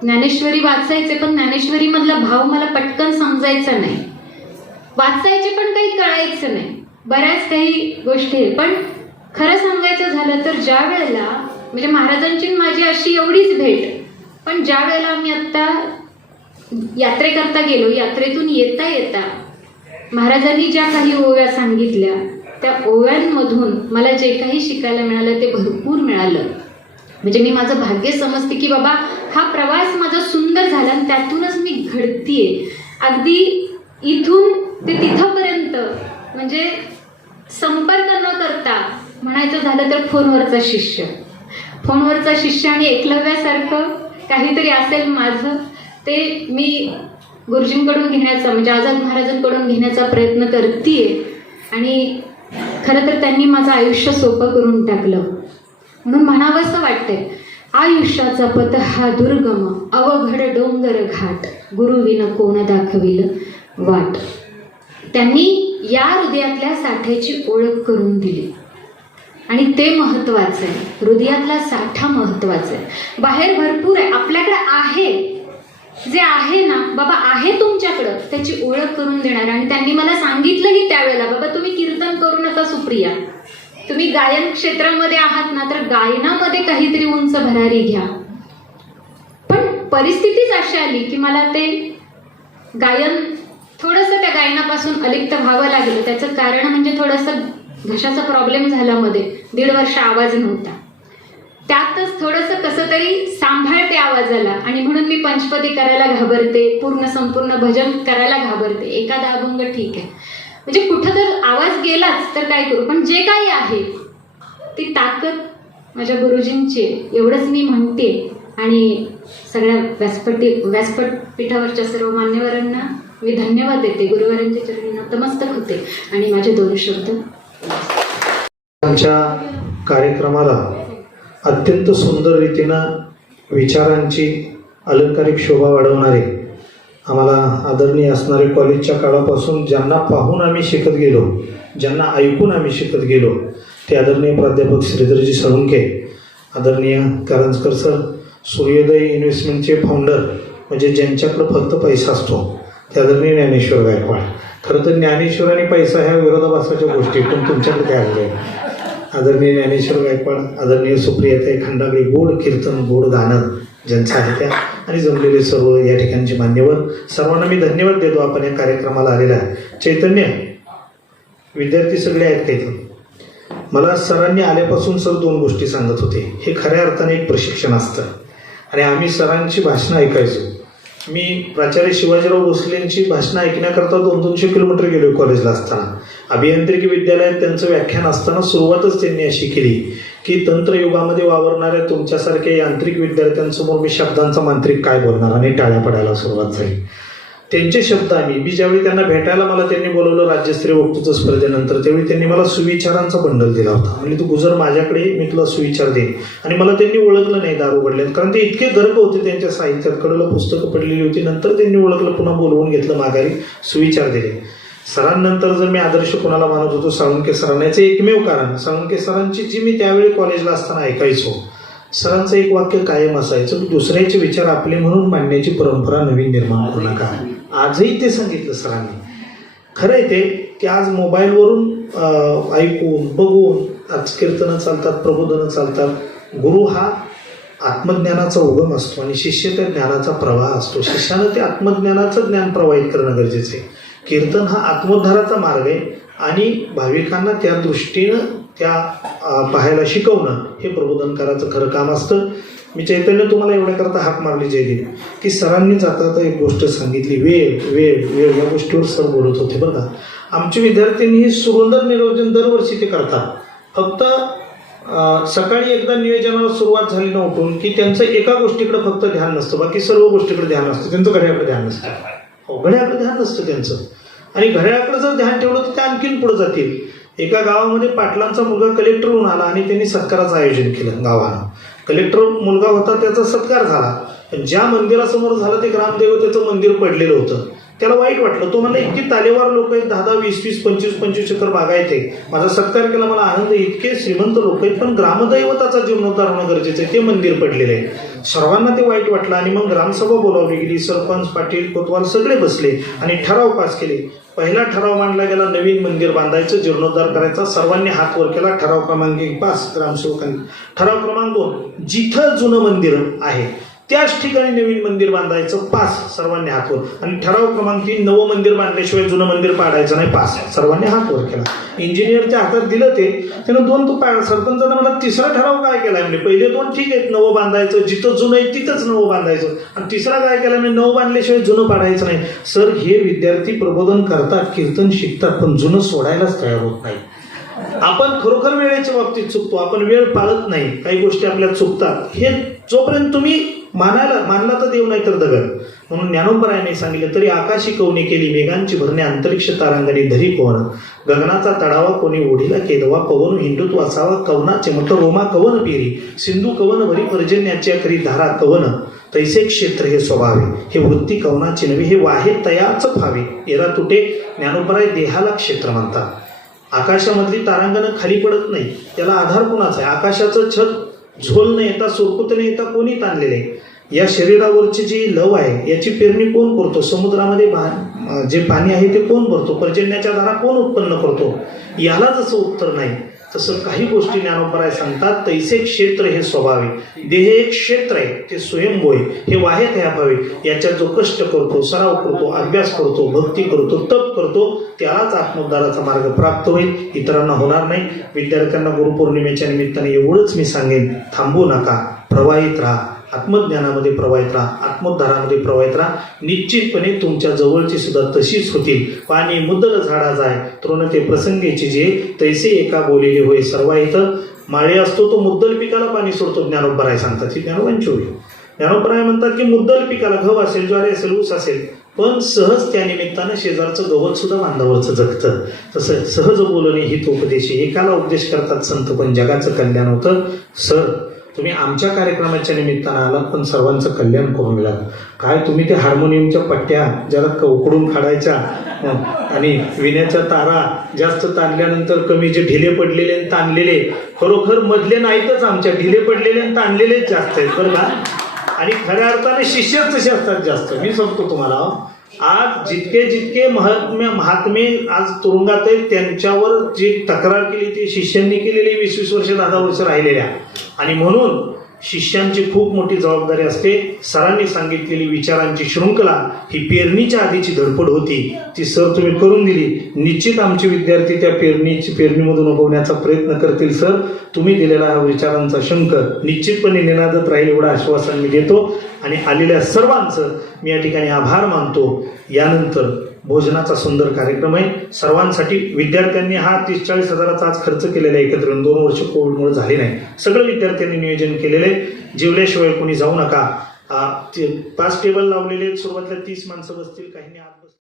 ज्ञानेश्वरी वाचायचे, पण ज्ञानेश्वरी मधला भाव मला पटकन समजायचा नाही, वाचायचे पण काही कळायचं नाही, बऱ्याच काही गोष्टी आहे. पण खरं सांगायचं झालं तर ज्या वेळेला म्हणजे महाराजांची माझी अशी एवढीच भेट, पण ज्या वेळेला आम्ही आत्ता यात्रेकरता गेलो, यात्रेतून येता येता महाराजांनी ज्या काही ओव्या सांगितल्या, त्या ओव्यांमधून मला जे काही शिकायला मिळालं ते भरपूर मिळालं. म्हणजे मी माझं भाग्य समजते की बाबा हा प्रवास माझा सुंदर झाला आणि त्यातूनच मी घडतीये. अगदी इथून ते तिथंपर्यंत म्हणजे संपर्क न करता म्हणायचं झालं तर फोनवरचा शिष्य आणि एकलव्यासारखं काहीतरी असेल माझं, ते मी गुरुजींकडून घेण्याचा म्हणजे आझाद महाराजांकडून घेण्याचा प्रयत्न करतीये. आणि खरं तर त्यांनी माझं आयुष्य सोपं करून टाकलं, म्हणून म्हणावंसं वाटतंय, आयुष्याचा पथ हा दुर्गम, अवघड डोंगर घाट, गुरुविन कोण दाखविल वाट. त्यांनी या हृदयातल्या साठ्याची ओळख करून दिली आणि ते महत्वाचं आहे. हृदयातला साठा महत्वाचा आहे. बाहेर भरपूर आहे, आपल्याकडे आहे, जे आहे ना बाबा आहे तुमच्याकडं, त्याची ओळख करून देणार. आणि त्यांनी मला सांगितलंही त्यावेळेला, बाबा तुम्ही कीर्तन करू नका सुप्रिया, तुम्ही गायन क्षेत्रामध्ये आहात ना, तर गायनामध्ये काहीतरी उंच भरारी घ्या. पण परिस्थितीच अशी आली की मला ते गायन थोडंसं त्या गायनापासून अलिप्त व्हावं लागलं. त्याचं कारण म्हणजे थोडंसं घशाचा प्रॉब्लेम झाला मध्ये, 1.5 वर्ष आवाज नव्हता, त्यातच थोडंसं कसं तरी सांभाळते आवाजाला. आणि म्हणून मी पंचपदी करायला घाबरते, संपूर्ण भजन करायला घाबरते. एखादा अभंग ठीक आहे, म्हणजे कुठं जर आवाज गेलाच तर काय करू, पण जे काही आहे ती ताकद माझ्या गुरुजींची, एवढंच मी म्हणते. आणि सगळ्या व्यासपीठावरच्या सर्व मान्यवरांना मी धन्यवाद देते, गुरुवारांच्या चरणी नतमस्तक होते आणि माझे 2 शब्द. आमच्या कार्यक्रमाला अत्यंत सुंदर रीतीनं विचारांची अलंकारिक शोभा वाढवणारे, आम्हाला आदरणीय असणारे कॉलेजच्या काळापासून ज्यांना पाहून आम्ही शिकत गेलो, ज्यांना ऐकून आम्ही शिकत गेलो, ते आदरणीय प्राध्यापक श्रीधरजी साळुंखे, आदरणीय कारंजकर सर, सूर्योदय इन्व्हेस्टमेंटचे फाउंडर, म्हणजे ज्यांच्याकडं फक्त पैसा असतो, ते आदरणीय ज्ञानेश्वर गायकवाड. खरं तर ज्ञानेश्वर आणि पैसा ह्या विरोधाभासाच्या गोष्टी, पण तुमच्याकडे काय आले. आदरणीय ज्ञानेश्वर गायकवाड, आदरणीय सुप्रियाताई खंडागळे, गोड कीर्तन गोड गाणं ज्यांचं आहे त्या, आणि जमलेले सर्व या ठिकाणचे मान्यवर, सर्वांना मी धन्यवाद देतो. आपण या कार्यक्रमाला आलेला आहे. चैतन्य विद्यार्थी सगळे आहेत काही. मला सरांनी आल्यापासून सर 2 गोष्टी सांगत होते. हे खऱ्या अर्थाने एक प्रशिक्षण असतं आणि आम्ही सरांची भाषणं ऐकायचो. मी प्राचार्य शिवाजीराव भोसलेंची भाषणं ऐकण्याकरता 200-200 किलोमीटर गेलो कॉलेजला असताना. अभियांत्रिकी विद्यालयात त्यांचं व्याख्यान असताना सुरुवातच त्यांनी अशी केली की तंत्रयुगामध्ये वावरणाऱ्या तुमच्यासारख्या यांत्रिक विद्यार्थ्यांसमोर मी शब्दांचा मांत्रिक काय बोलणार, आणि टाळ्या पडायला सुरुवात झाली. त्यांचे शब्द मी ज्यावेळी त्यांना भेटायला मला त्यांनी बोलवलं राज्यस्तरीय वक्तृत्व स्पर्धेनंतर, त्यावेळी त्यांनी मला सुविचारांचा बंडल दिला होता. म्हणजे तू गुजर माझ्याकडे, मी तुला सुविचार देईन. आणि मला त्यांनी ओळखलं नाही दारू पडल्यात, कारण ते इतके गर्भ होते त्यांच्या साहित्यात, कडलं पुस्तकं पडलेली होती. नंतर त्यांनी ओळखलं, पुन्हा बोलवून घेतलं माघारी, सुविचार दिले. सरांनंतर जर मी आदर्श कोणाला मानत होतो, साळुंखे सरांना. याचं एकमेव कारण, साळुंखे सरांची जी मी त्यावेळी कॉलेजला असताना ऐकायचो, सरांचं एक वाक्य कायम असायचं, दुसऱ्याचे विचार आपले म्हणून मांडण्याची परंपरा नवीन निर्माण करू नका. आजही ते सांगितलं सरांनी. खरं आहे ते की आज मोबाईलवरून ऐकून बघून आज कीर्तनं चालतात, प्रबोधनं चालतात. गुरु हा आत्मज्ञानाचा उगम असतो आणि शिष्य त्या ज्ञानाचा प्रवाह असतो. शिष्यानं ते आत्मज्ञानाचं ज्ञान प्रवाहित करणं गरजेचं आहे. कीर्तन हा आत्मोद्धाराचा मार्ग आहे आणि भाविकांना त्या दृष्टीनं त्या पाहायला शिकवणं हे प्रबोधनकाराचं खरं काम असतं. मी चैतन्य तुम्हाला एवढ्याकरता हाक मारली जयदीप की सरांनी जाता एक गोष्ट सांगितली, वेळ वेळ वेळ या गोष्टीवर सर बोलत होते बरं का. आमच्या विद्यार्थ्यांनी हे सुंदर नियोजन दरवर्षी ते करतात. फक्त सकाळी एकदा नियोजनाला सुरुवात झाली ना उठून की त्यांचं एका गोष्टीकडे फक्त ध्यान नसतं, बाकी सर्व गोष्टीकडे ध्यान असतं. त्यांचं घड्याळाकडे ध्यान नसतं, घड्याळाकडे ध्यान नसतं त्यांचं. आणि घड्याळाकडे जर ध्यान ठेवलं तर ते आणखीन पुढे जातील. एका गावामध्ये पाटलांचा मुलगा कलेक्टर होऊन आला आणि त्यांनी सत्काराचं आयोजन केलं गावानं. कलेक्टर मुलगा होता, त्याचा सत्कार झाला. पण ज्या मंदिरासमोर झालं ते ग्रामदेवतेचं मंदिर पडलेलं होतं. त्याला वाईट वाटलं. तो म्हणला इतकी तालेवार लोक आहेत, 10-10, 20-20, 25-25 एकर बागायत आहे, माझा सत्कार केला, मला आनंद. इतके श्रीमंत लोक आहेत, पण ग्रामदैवताचा जीर्णोद्धार होणं गरजेचं आहे, ते मंदिर पडलेलं आहे. सर्वांना ते वाईट वाटलं आणि मग ग्रामसभा बोलावली गेली. सरपंच, पाटील, कोतवाल सगळे बसले आणि ठराव पास केले. पहिला ठराव मांडला गेला, नवीन मंदिर बांधायचं, जीर्णोद्धार करायचा. सर्वांनी हात वर केला. ठराव क्रमांक 1 पास ग्रामसेवकांनी. ठराव क्रमांक 2, जिथं जुनं मंदिर आहे त्याच ठिकाणी नवीन मंदिर बांधायचं, पास सर्वांनी हात वर. आणि ठराव क्रमांक 3, नवं मंदिर बांधल्याशिवाय जुनं मंदिर पाडायचं नाही, पास सर्वांनी हात वर केला. इंजिनियरच्या हातात दिलं ते, त्यानं 2 तो पाड. सरपंचानं मला तिसरा ठराव काय केलाय म्हणजे, पहिले 2 ठीक आहेत, नवं बांधायचं, जिथं जुनं आहे तिथंच नवं बांधायचं, आणि तिसरा काय केला म्हणजे नवं बांधल्याशिवाय जुनं पाडायचं नाही. सर, हे विद्यार्थी प्रबोधन करतात, कीर्तन शिकतात, पण जुनं सोडायलाच तयार होत नाही. आपण खरोखर वेळेच्या बाबतीत चुकतो, आपण वेळ पाळत नाही, काही गोष्टी आपल्या चुकतात. हे जोपर्यंत तुम्ही मानला तर देव नाही तर दगड. म्हणून ज्ञानोबरायाने सांगितलं, तरी आकाशी कवने केली मेघांची भरणे, अंतरिक्ष तारांगणी धरी पवन, गगनाचा तडावा कोणी ओढीला केदवा, पवन हिंदुत्व असावा कवनाचे मत, रोमा कवन पेरी, सिंधू कवन भरी, पर्जन्याच्या करी धारा कवन, तैसे क्षेत्र हे स्वभावे, हे वृत्ती कवनाची नवी, हे वाहे तयाच फावे, एरा तुटे. ज्ञानोबराय देहाला क्षेत्र म्हणतात. आकाशामधली तारांगणं खाली पडत नाही, त्याला आधार कोणाचा आहे? आकाशाचं छत झोल न येता, सोरकुत न येता कोणी ताणलेले. या शरीरावरची जी लव आहे याची पेरणी कोण करतो? समुद्रामध्ये जे पाणी आहे ते कोण भरतो? पर्जन्याच्या धारा कोण उत्पन्न करतो? याला जसं उत्तर नाही, तसं काही गोष्टी ज्ञानोबराय सांगतात. तैसे क्षेत्र हे स्वभावे, देह एक क्षेत्र आहे, ते स्वयंभू आहे, हे वाहे तया भावे. याच्यात जो कष्ट करतो, सराव करतो, अभ्यास करतो, भक्ती करतो, तप करतो, त्यालाच आत्मोद्धाराचा मार्ग प्राप्त होईल, इतरांना होणार नाही. विद्यार्थ्यांना गुरुपौर्णिमेच्या निमित्ताने एवढंच मी सांगेन, थांबू नका, प्रवाहित राहा, आत्मज्ञानामध्ये प्रवाहित राहा, आत्मोद्धारामध्ये प्रवाहित राहा. निश्चितपणे तुमच्या जवळची सुद्धा तशीच होतील. पाणी मुद्दल झाडा जाय, तृण ते प्रसंगेची जे, तैसे एका बोलेले होय सर्वाहित. माळे असतो तो मुद्दल पिकाला पाणी सोडतो, ज्ञानोबराय सांगतात. ही ज्ञानोबांची होईल. ज्ञानोबराय म्हणतात की मुद्दल पिकाला, गहू असेल, ज्वारी असेल, ऊस असेल, पण सहज त्या निमित्तानं शेजारचं गवत सुद्धा बांधावरचं जगतं. तसं सहज बोलणे हित उपदेशी, एकाला उपदेश करतात संत, पण जगाचं कल्याण होतं. सर, तुम्ही आमच्या कार्यक्रमाच्या निमित्तानं आलात, पण सर्वांचं कल्याण करून गेलात. काय तुम्ही ते हार्मोनियमच्या पट्ट्या जरा उकडून काढायच्या, आणि विण्याच्या तारा जास्त ताणल्यानंतर कमी, जे ढिले पडलेले आणि ताणलेले, खरोखर मधले नाहीतच, आमच्या ढिले पडलेले आणि ताणलेलेच जास्त आहेत बरं का. आणि खऱ्या अर्थाने शिष्यच तसे असतात जास्त. मी सांगतो तुम्हाला, आज जितके महात्मे आज तुरुंगात आहेत, त्यांच्यावर जी तक्रार केली ती शिष्यांनी केलेली 20-20 वर्ष 10 वर्ष राहिलेल्या. आणि म्हणून शिष्यांची खूप मोठी जबाबदारी असते. सरांनी सांगितलेली विचारांची शृंखला ही पेरणीच्या आधीची धडपड होती, ती सर तुम्ही करून दिली. निश्चित आमचे विद्यार्थी त्या पेरणीमधून उगवण्याचा प्रयत्न करतील. सर, तुम्ही दिलेला हा विचारांचा शंख निश्चितपणे निनादत राहील, एवढं आश्वासन मी देतो. आणि आलेल्या सर्वांचं मी या ठिकाणी आभार मानतो. यानंतर भोजनाचा सुंदर कार्यक्रम आहे सर्वांसाठी. विद्यार्थ्यांनी हा 30-40 हजाराचा आज खर्च केलेला आहे एकत्र. 2 वर्ष कोविडमुळे झाले नाही. सगळं विद्यार्थ्यांनी नियोजन केलेलं आहे. जेवल्याशिवाय कोणी जाऊ नका. 5 टेबल लावलेले आहेत. सुरुवातीला 30 माणसं बसतील, काहींनी